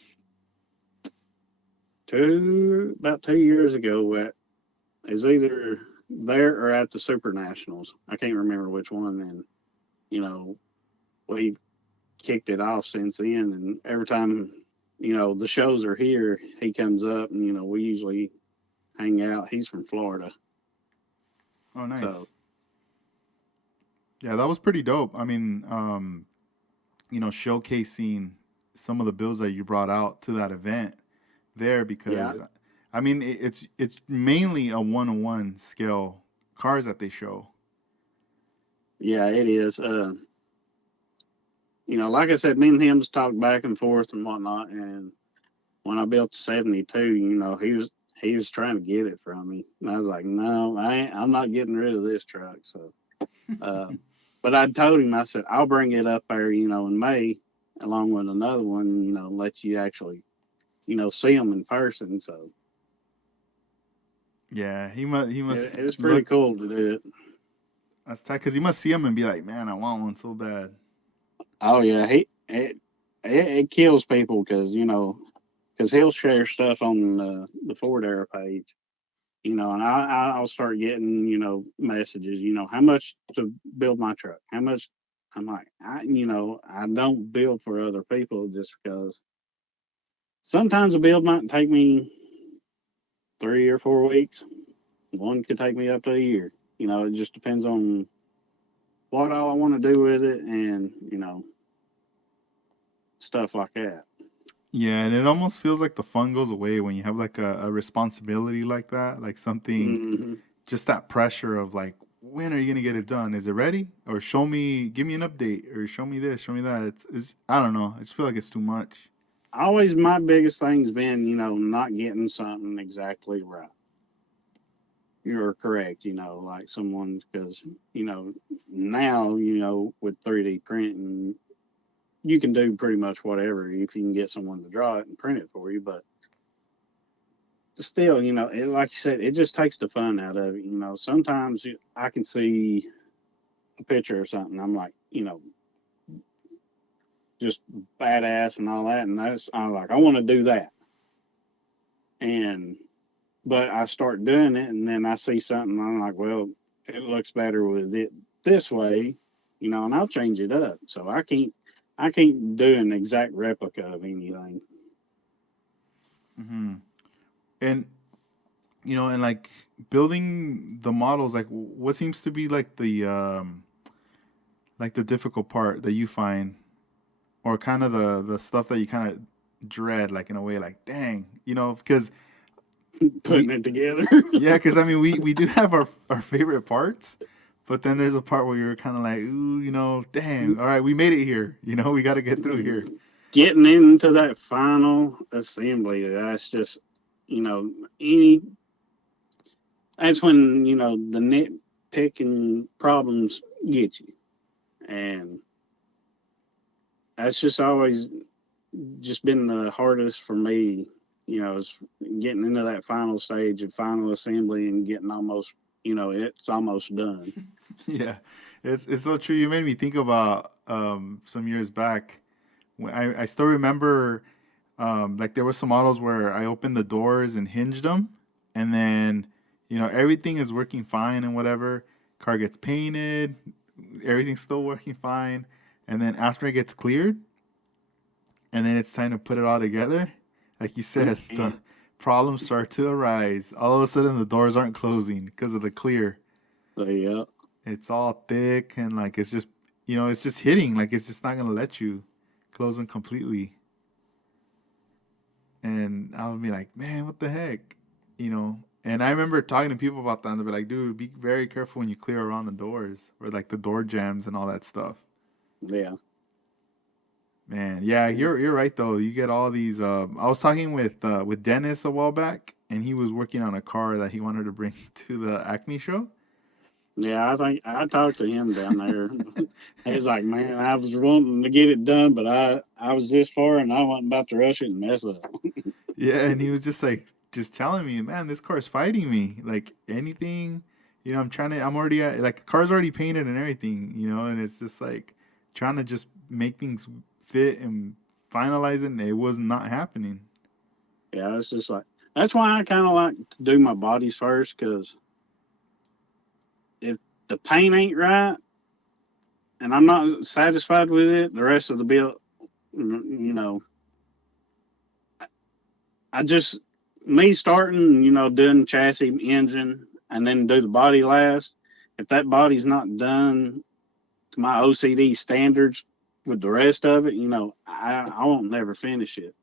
about 2 years ago. At is either there or at the Super Nationals. I can't remember which one. And you know, we kicked it off since then. And every time the shows are here, he comes up, and we usually hang out. He's from Florida, Oh, so nice. Yeah, that was pretty dope. I mean, showcasing some of the builds that you brought out to that event there yeah, because, I mean, it's mainly a one-on-one scale cars that they show. yeah, it is. Like I said, me and him's talked back and forth and whatnot. And when I built the 72, he was trying to get it from me, and I was like, no, I'm not getting rid of this truck. So, uh, but I told him, I said, I'll bring it up there, in May, along with another one, let you actually, see them in person. So Yeah, he must it was pretty look cool to do it. that's tight because he must see him and be like, man, I want one so bad. Oh yeah, it kills people because he'll share stuff on the Ford Era page, and I'll start getting messages, how much to build my truck, how much. I'm like, I don't build for other people just because sometimes a build might take me 3 or 4 weeks. One could take me up to a year. It just depends on what all I want to do with it, and stuff like that. Yeah, and it almost feels like the fun goes away when you have like a responsibility like that, like something, Hmm. just that pressure of like, when are you gonna get it done? Is it ready? Or show me, give me an update, or show me this, show me that. It's I don't know. I just feel like it's too much. Always my biggest thing's been, not getting something exactly right. You're correct, like someone, because, now, with 3D printing, you can do pretty much whatever if you can get someone to draw it and print it for you. But still, like you said, it just takes the fun out of it. Sometimes I can see a picture or something. I'm like, just badass and all that. And I'm like, I want to do that. And but I start doing it, and then I see something, and I'm like, well, it looks better with it this way, and I'll change it up. So I can't do an exact replica of anything. Hmm. And and like building the models, like what seems to be like the difficult part that you find, or kind of the stuff that you kind of dread, like in a way, like dang, because Putting we it together. yeah, because I mean we do have our favorite parts, but then there's a part where you're kind of like, ooh, dang, all right, we made it here, we got to get through here. Getting into that final assembly, that's just you know any that's when the nitpicking problems get you. And that's just always just been the hardest for me, is getting into that final stage of final assembly and getting almost, it's almost done. Yeah, it's so true. You made me think about some years back when I still remember like there were some models where I opened the doors and hinged them, and then everything is working fine and whatever. Car gets painted, everything's still working fine, and then after it gets cleared, and then it's time to put it all together. Like you said, the And problems start to arise. All of a sudden, the doors aren't closing because of the clear. the It's all thick and like it's just hitting. Like it's just not gonna let you close them completely. And I would be like, man, what the heck, And I remember talking to people about that, and they'd be like, dude, be very careful when you clear around the doors or like the door jams and all that stuff. yeah, Man, yeah, yeah, you're right though. You get all these. I was talking with Dennis a while back, and he was working on a car that he wanted to bring to the Acme show. yeah. I think I talked to him down there. He's like, man, I was wanting to get it done, but I was this far, and I wasn't about to rush it and mess up. Yeah, and he was just like, just telling me, man, this car's fighting me. Like anything, I'm already like, the car's already painted and everything, and it's just like trying to just make things fit and finalize it, and it was not happening. Yeah, it's just like that's why I kind of like to do my bodies first, because the paint ain't right and I'm not satisfied with it, the rest of the build, you know, I just me starting, doing chassis, engine, and then do the body last. If that body's not done to my OCD standards with the rest of it, I won't never finish it.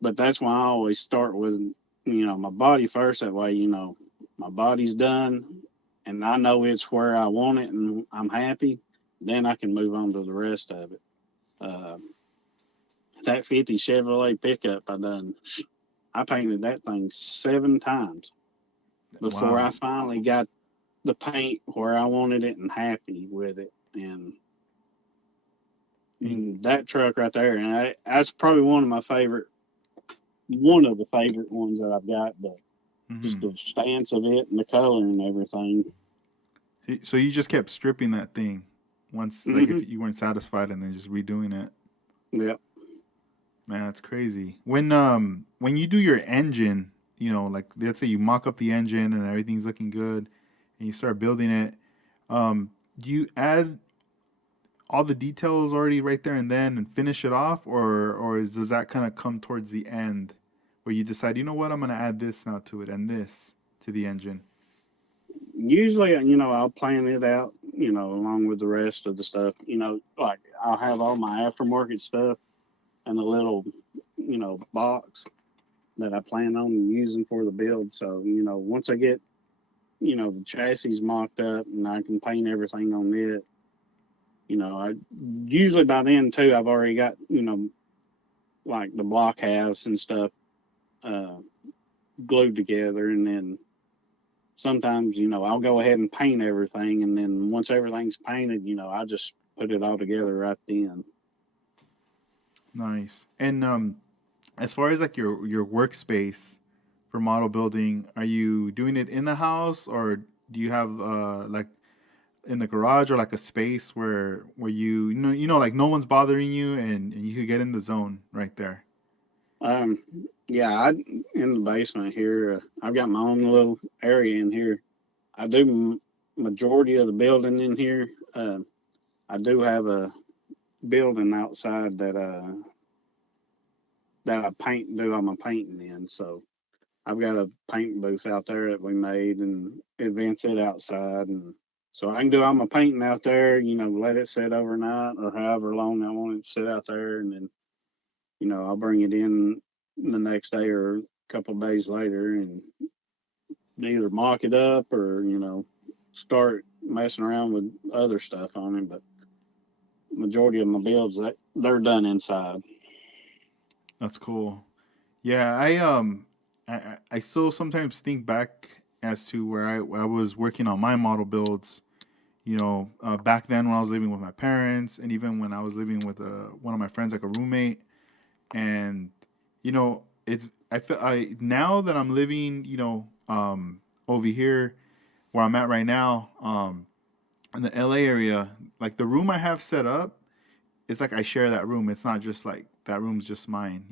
But that's why I always start with, my body first. That way, my body's done, and I know it's where I want it, and I'm happy. Then I can move on to the rest of it. Uh, that 50 Chevrolet pickup I painted that thing 7 times before I Wow. finally got the paint where I wanted it and happy with it. And Y- that truck right there, and that's probably one of the favorite ones that I've got. But just mhm. the stance of it and the color and everything. So you just kept stripping that thing once, like if Hmm. you weren't satisfied, and then just redoing it. Yep. Man, that's crazy. When you do your engine, like let's say you mock up the engine and everything's looking good, and you start building it, do you add all the details already right there and then and finish it off, does that kind of come towards the end where you decide, you know what, I'm gonna add this now to it and this to the engine? Usually, I'll plan it out, along with the rest of the stuff. Like I'll have all my aftermarket stuff in a little, box that I plan on using for the build. So, once I get, the chassis mocked up and I can paint everything on it, I usually by then too, I've already got, like the block halves and stuff uh, glued together. And then sometimes, I'll go ahead and paint everything. And then once everything's painted, I just put it all together right then. Nice. And as far as like your workspace for model building, are you doing it in the house, or do you have like in the garage, or like a space where like no one's bothering you, and you could get in the zone right there? Um, yeah, in the basement here, I've got my own little area in here. I do majority of the building in here. I do have a building outside that I do all my painting in. So I've got a paint booth out there that we made, and it vents it outside, and so I can do all my painting out there. Let it sit overnight or however long I want it to sit out there, and then I'll bring it in the next day or a couple of days later and either mock it up or start messing around with other stuff on it. But majority of my builds that they're done inside. That's cool. Yeah, I still sometimes think back as to where I was working on my model builds. Back then when I was living with my parents, and even when I was living with one of my friends, like a roommate. And it's I feel I now that I'm living, over here where I'm at right now, in the LA area, like the room I have set up, it's like I share that room. It's not just like that room's just mine.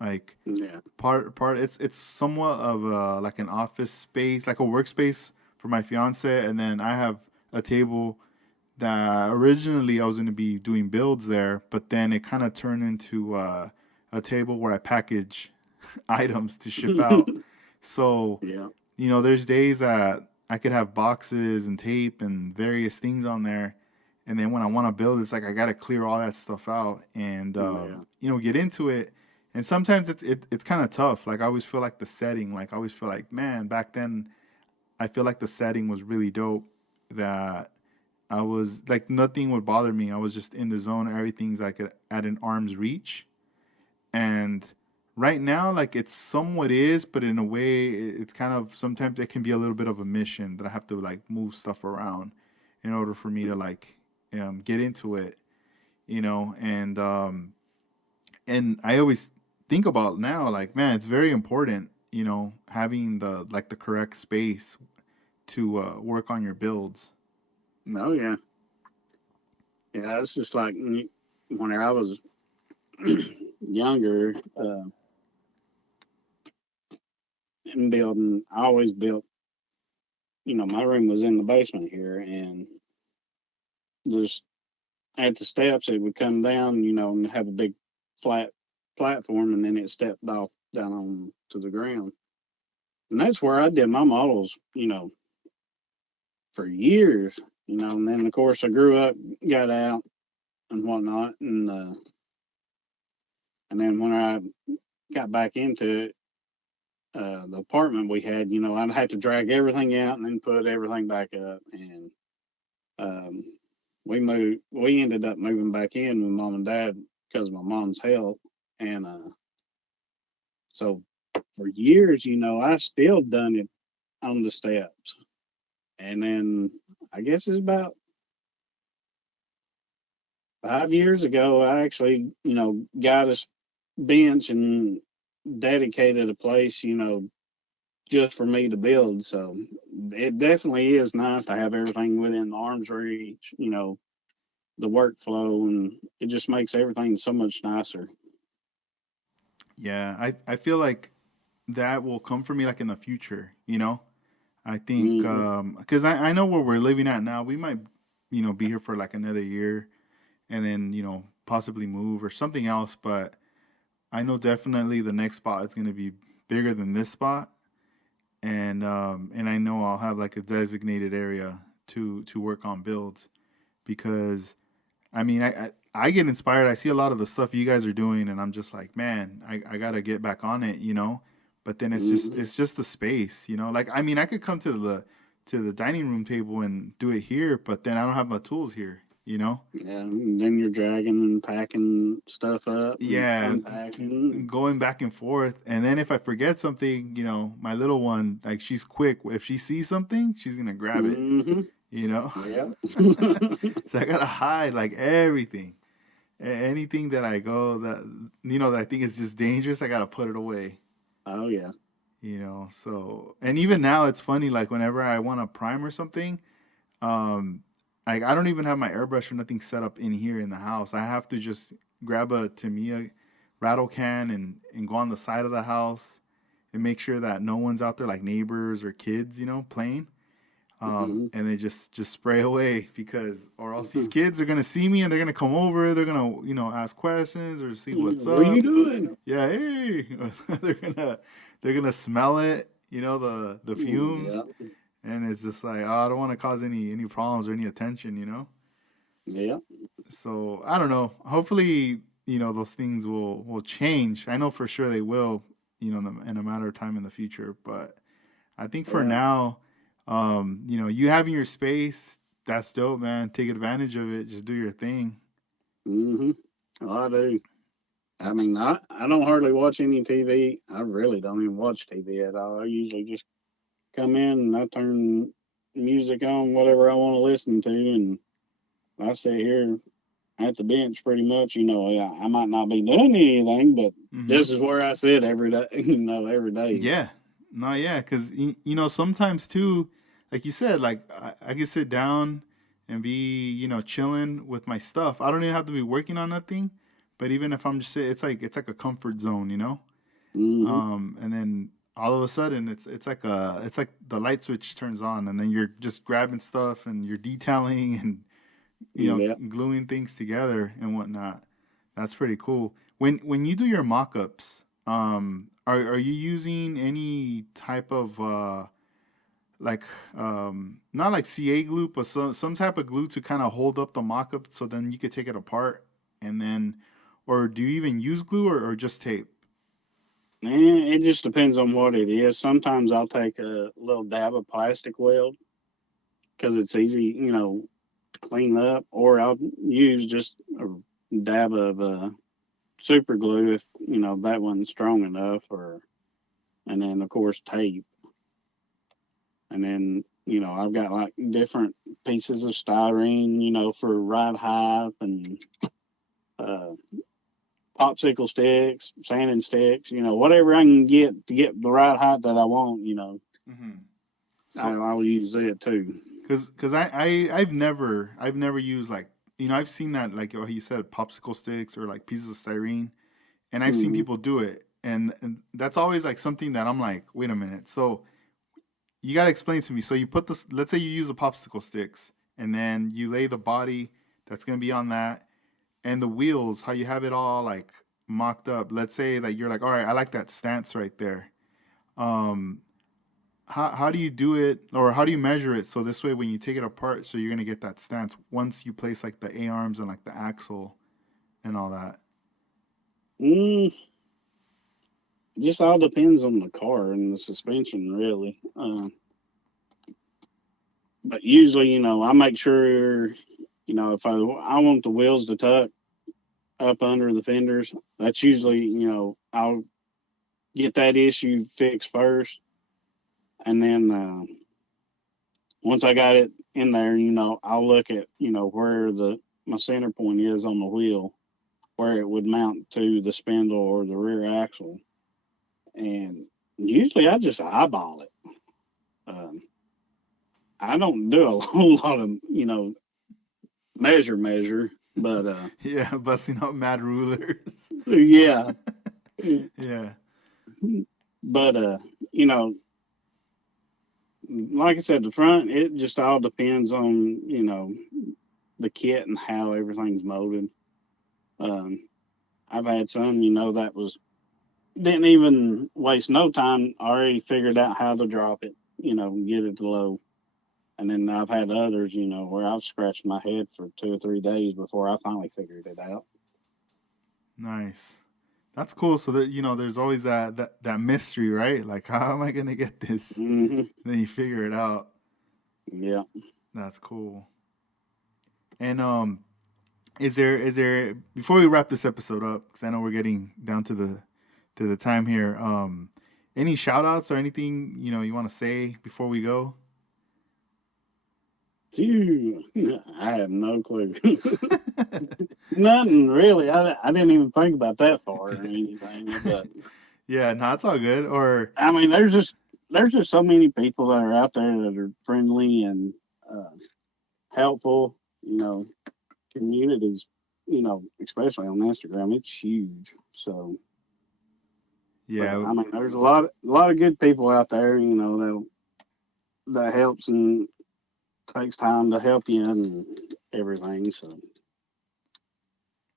Like Yeah. part it's somewhat of like an office space, like a workspace for my fiance, and then I have a table that originally I was going to be doing builds there, but then it kind of turned into a table where I package items to ship out. So, Yeah. there's days that I could have boxes and tape and various things on there. And then when I want to build, it's like I got to clear all that stuff out and, Yeah. get into it. And sometimes it's kind of tough. Like I always feel like the setting, like I always feel like, man, back then I feel like the setting was really dope. That I was like nothing would bother me. I was just in the zone. Everything's like at an arm's reach. And right now, like it's somewhat is, but in a way, it's kind of sometimes it can be a little bit of a mission that I have to like move stuff around in order for me to like get into it, and I always think about now, like man, it's very important, having the correct space to work on your builds. Oh yeah. Yeah. It's just like when I was younger, in building, I always built my room was in the basement here, and just at the steps, it would come down, and have a big flat platform, and then it stepped off down on to the ground. And that's where I did my models, for years, and then of course I grew up, got out and whatnot, and then when I got back into it, the apartment we had, I'd have to drag everything out and then put everything back up, and um, we ended up moving back in with mom and dad because of my mom's health, and so for years, I still done it on the steps, and then I guess it's about 5 years ago, I actually, got a bench and dedicated a place, just for me to build. So it definitely is nice to have everything within arm's reach, the workflow, and it just makes everything so much nicer. Yeah, I feel like that will come for me like in the future, you know? I think Hmm. because I know where we're living at now, we might, be here for like another year and then, possibly move or something else, but I know definitely the next spot is going to be bigger than this spot, and I know I'll have like a designated area to work on builds because I mean I get inspired. I see a lot of the stuff you guys are doing, and I'm just like, man, I gotta get back on it, you know. But then Hmm. it's just the space, you know. Like I mean, I could come to the dining room table and do it here, but then I don't have my tools here, you know. Yeah, and then you're dragging and packing stuff up and Yeah, unpacking. going back and forth, and then if I forget something, my little one, like she's quick. If she sees something, she's gonna grab it, Hmm. you know. Yeah. So I gotta hide like everything. Anything that I go that that I think is just dangerous, I gotta put it away. Oh yeah. So and even now it's funny. Like whenever I want to prime or something, um, like I don't even have my airbrush or nothing set up in here in the house. I have to just grab a Tamiya rattle can and go on the side of the house and make sure that no one's out there, like neighbors or kids, playing. Hmm. And they just spray away because or else these kids are gonna see me and they're gonna come over. They're gonna ask questions or see what's What are you up. doing? Yeah, hey, they're gonna smell it. The fumes, Yeah. and it's just like, oh, I don't want to cause any problems or any attention. Yeah. So I don't know. Hopefully, those things will change. I know for sure they will. In a matter of time in the future, but I think for Yeah. now, you having your space, that's dope, man. Take advantage of it. Just do your thing. Hmm. I do. I mean, I don't hardly watch any TV. I really don't even watch TV at all. I usually just come in and I turn music on, whatever I want to listen to, and I sit here at the bench pretty much. I might not be doing anything, but Hmm. this is where I sit every day, every day. Yeah. No, yeah, because sometimes too, like you said, like I can sit down and be chilling with my stuff. I don't even have to be working on nothing, but even if I'm just it's like a comfort zone. Hmm. And then all of a sudden it's like the light switch turns on, and then you're just grabbing stuff and you're detailing and Yeah. gluing things together and whatnot. That's pretty cool. When you do your mock-ups, are you using any type of like not like CA glue, but some type of glue to kind of hold up the mock-up so then you could take it apart and then, or do you even use glue or just tape? And it just depends on what it is. Sometimes I'll take a little dab of plastic weld because it's easy, to clean up, or I'll use just a dab of super glue if that wasn't strong enough, or and then of course tape, and then I've got like different pieces of styrene, for ride height, and uh, popsicle sticks, sanding sticks, whatever I can get to get the right height that I want, Hmm. I, So, I'll use it too. cause I've never used like I've seen that like what you said popsicle sticks or like pieces of styrene, and I've seen Mm-hmm. people do it, and that's always like something that I'm like, wait a minute. So you gotta explain to me. So you put this. Let's say you use the popsicle sticks, and then you lay the body that's gonna be on that, and the wheels. How you have it all like mocked up. Let's say that you're like, all right, I like that stance right there. Um, how do you do it, or how do you measure it? So this way, when you take it apart, so you're gonna get that stance once you place like the A arms and like the axle and all that. Mm, just all depends on the car and the suspension, really. But usually, I make sure, if I want the wheels to tuck up under the fenders, that's usually, I'll get that issue fixed first, and then once I got it in there, I'll look at, where the my center point is on the wheel, where it would mount to the spindle or the rear axle, and usually I just eyeball it. Um, I don't do a whole lot of, measure, but Yeah, busting out mad rulers. yeah. Yeah. But you know, like I said, the front, it just all depends on, the kit and how everything's molded. Um, I've had some, that was didn't even waste no time. Already figured out how to drop it, get it to low. And then I've had others, where I've scratched my head for 2 or 3 days before I finally figured it out. Nice. That's cool. So that there's always that mystery, right? Like, how am I gonna get this? Hmm. And then you figure it out. Yeah. That's cool. And is there before we wrap this episode up, because I know we're getting down to the time here. Any shout outs or anything you want to say before we go? Phew, I have no clue. Nothing really. I didn't even think about that far or anything. But Yeah, no, it's all good. Or I mean, there's just so many people that are out there that are friendly and uh, helpful. You know, communities. Especially on Instagram, it's huge. So, but yeah, I mean, there's a lot of good people out there. That helps and takes time to help you and everything. So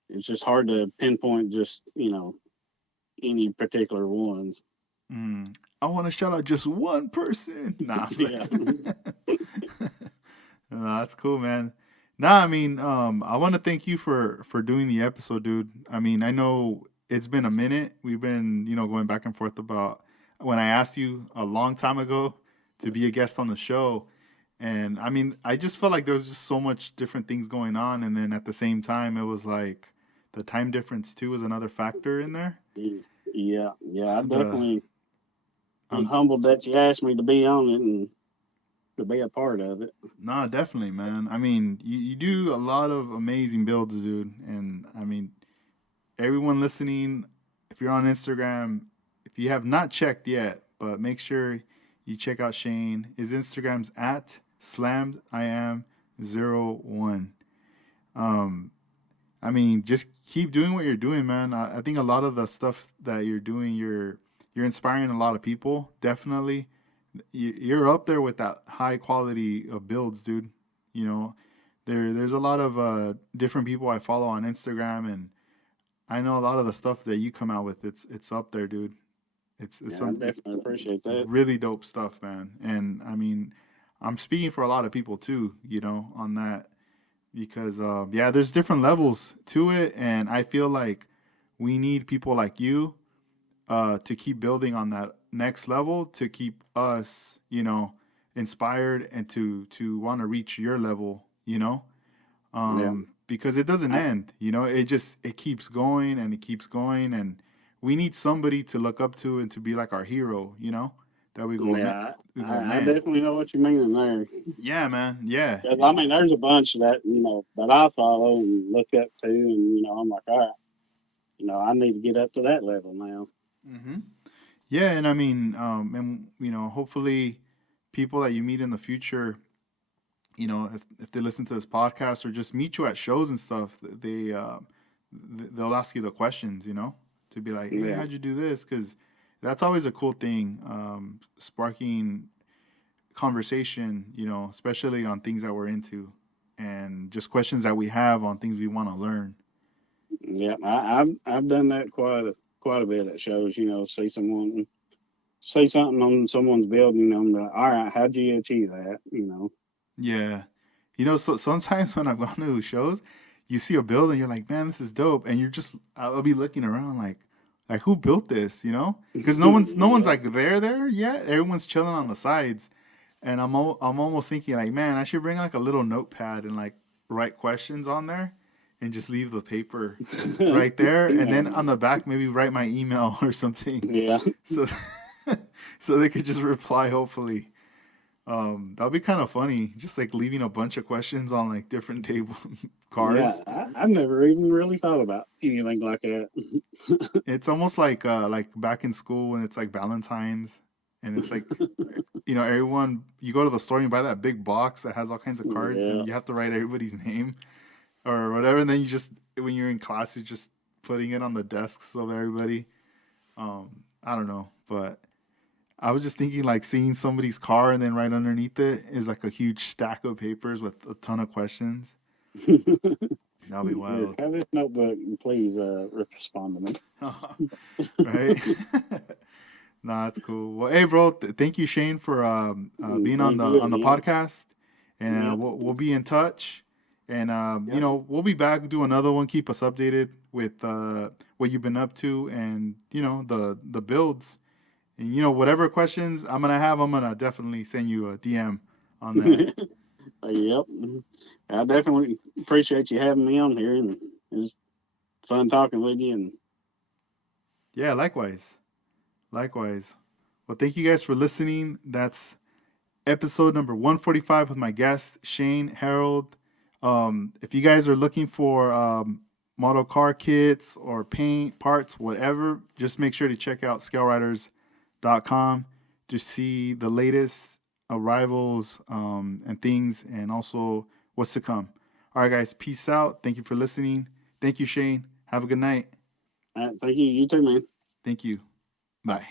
it's just hard to pinpoint just any particular ones. I want to shout out just one person. Nah, Yeah. no, that's cool, man. Nah, I mean, I want to thank you for doing the episode, dude. I mean, I know it's been a minute. We've been, going back and forth about when I asked you a long time ago to be a guest on the show, and I mean, I just felt like there was just so much different things going on, and then at the same time, it was like the time difference too was another factor in there. Yeah, yeah. I The definitely am um, humbled that you asked me to be on it and to be a part of it. Nah, definitely, man. I mean, you do a lot of amazing builds, dude. And I mean, everyone listening, if you're on Instagram, if you have not checked yet, but make sure you check out Shane. His Instagram's at slammed.iam01. Um, I mean, just keep doing what you're doing, man. I think a lot of the stuff that you're doing, you're inspiring a lot of people. Definitely, you're up there with that high quality of builds, dude. You know, there's a lot of different people I follow on Instagram, and I know a lot of the stuff that you come out with. It's up there, dude. It's Yeah, I some definitely appreciate that. really dope stuff, man. And I mean, I'm speaking for a lot of people too. On that because yeah, there's different levels to it, and I feel like we need people like you to keep building on that next level to keep us, inspired and to want to reach your level, Yeah. because it doesn't I, end, it keeps going and it keeps going, and we need somebody to look up to and to be like our hero, that yeah, we go, I man, definitely know what you mean in there. yeah, man, yeah, 'Cause, I mean, there's a bunch that that I follow and look up to, and I'm like, all right, I need to get up to that level now. hmm yeah, and I mean, and hopefully, people that you meet in the future, if they listen to this podcast or just meet you at shows and stuff, they'll ask you the questions, to be like, hey, Yeah. how'd you do this? Because that's always a cool thing, sparking conversation, especially on things that we're into and just questions that we have on things we want to learn. Yeah, I've done that quite a bit at shows. Say something on someone's building. I'm like, all right, how'd you achieve that? Yeah. So sometimes when I've gone to shows, you see a building, you're like, man, this is dope. And I'll be looking around like who built this, Because no one's Yep. like there yet. Everyone's chilling on the sides. And I'm almost thinking like, man, I should bring like a little notepad and like write questions on there and just leave the paper right there. And then on And, the back, maybe write my email or something. yeah, So, so they could just reply, hopefully. That'll be kind of funny, just like leaving a bunch of questions on like different table yeah. cars. I've never even really thought about anything like that. It's almost like back in school when it's like Valentine's, and it's like everyone you go to the store and you buy that big box that has all kinds of cards, Yeah. and you have to write everybody's name or whatever, and then you just when you're in class, you're just putting it on the desks of everybody. I don't know, but I was just thinking like seeing somebody's car and then right underneath it is like a huge stack of papers with a ton of questions. That'll be Here, wild. have this notebook and please respond to me. Right? Nah, that's cool. Well, hey, bro, thank you, Shane, for being on Thank the you on the again. podcast, and Yep. we'll be in touch, and Yep. we'll be back do another one. Keep us updated with what you've been up to, and the builds, and whatever questions I'm gonna definitely send you a DM on that. Yep. I definitely appreciate you having me on here, and it's fun talking with you. And Yeah, likewise, likewise. Well, thank you guys for listening. That's episode number 145 with my guest Shane Harold. If you guys are looking for model car kits or paint parts, whatever, just make sure to check out scaleriders.com to see the latest arrivals and things, and also what's to come. All right, guys, peace out. Thank you for listening. Thank you, Shane. Have a good night. thank you. You too, man. Thank you. Bye.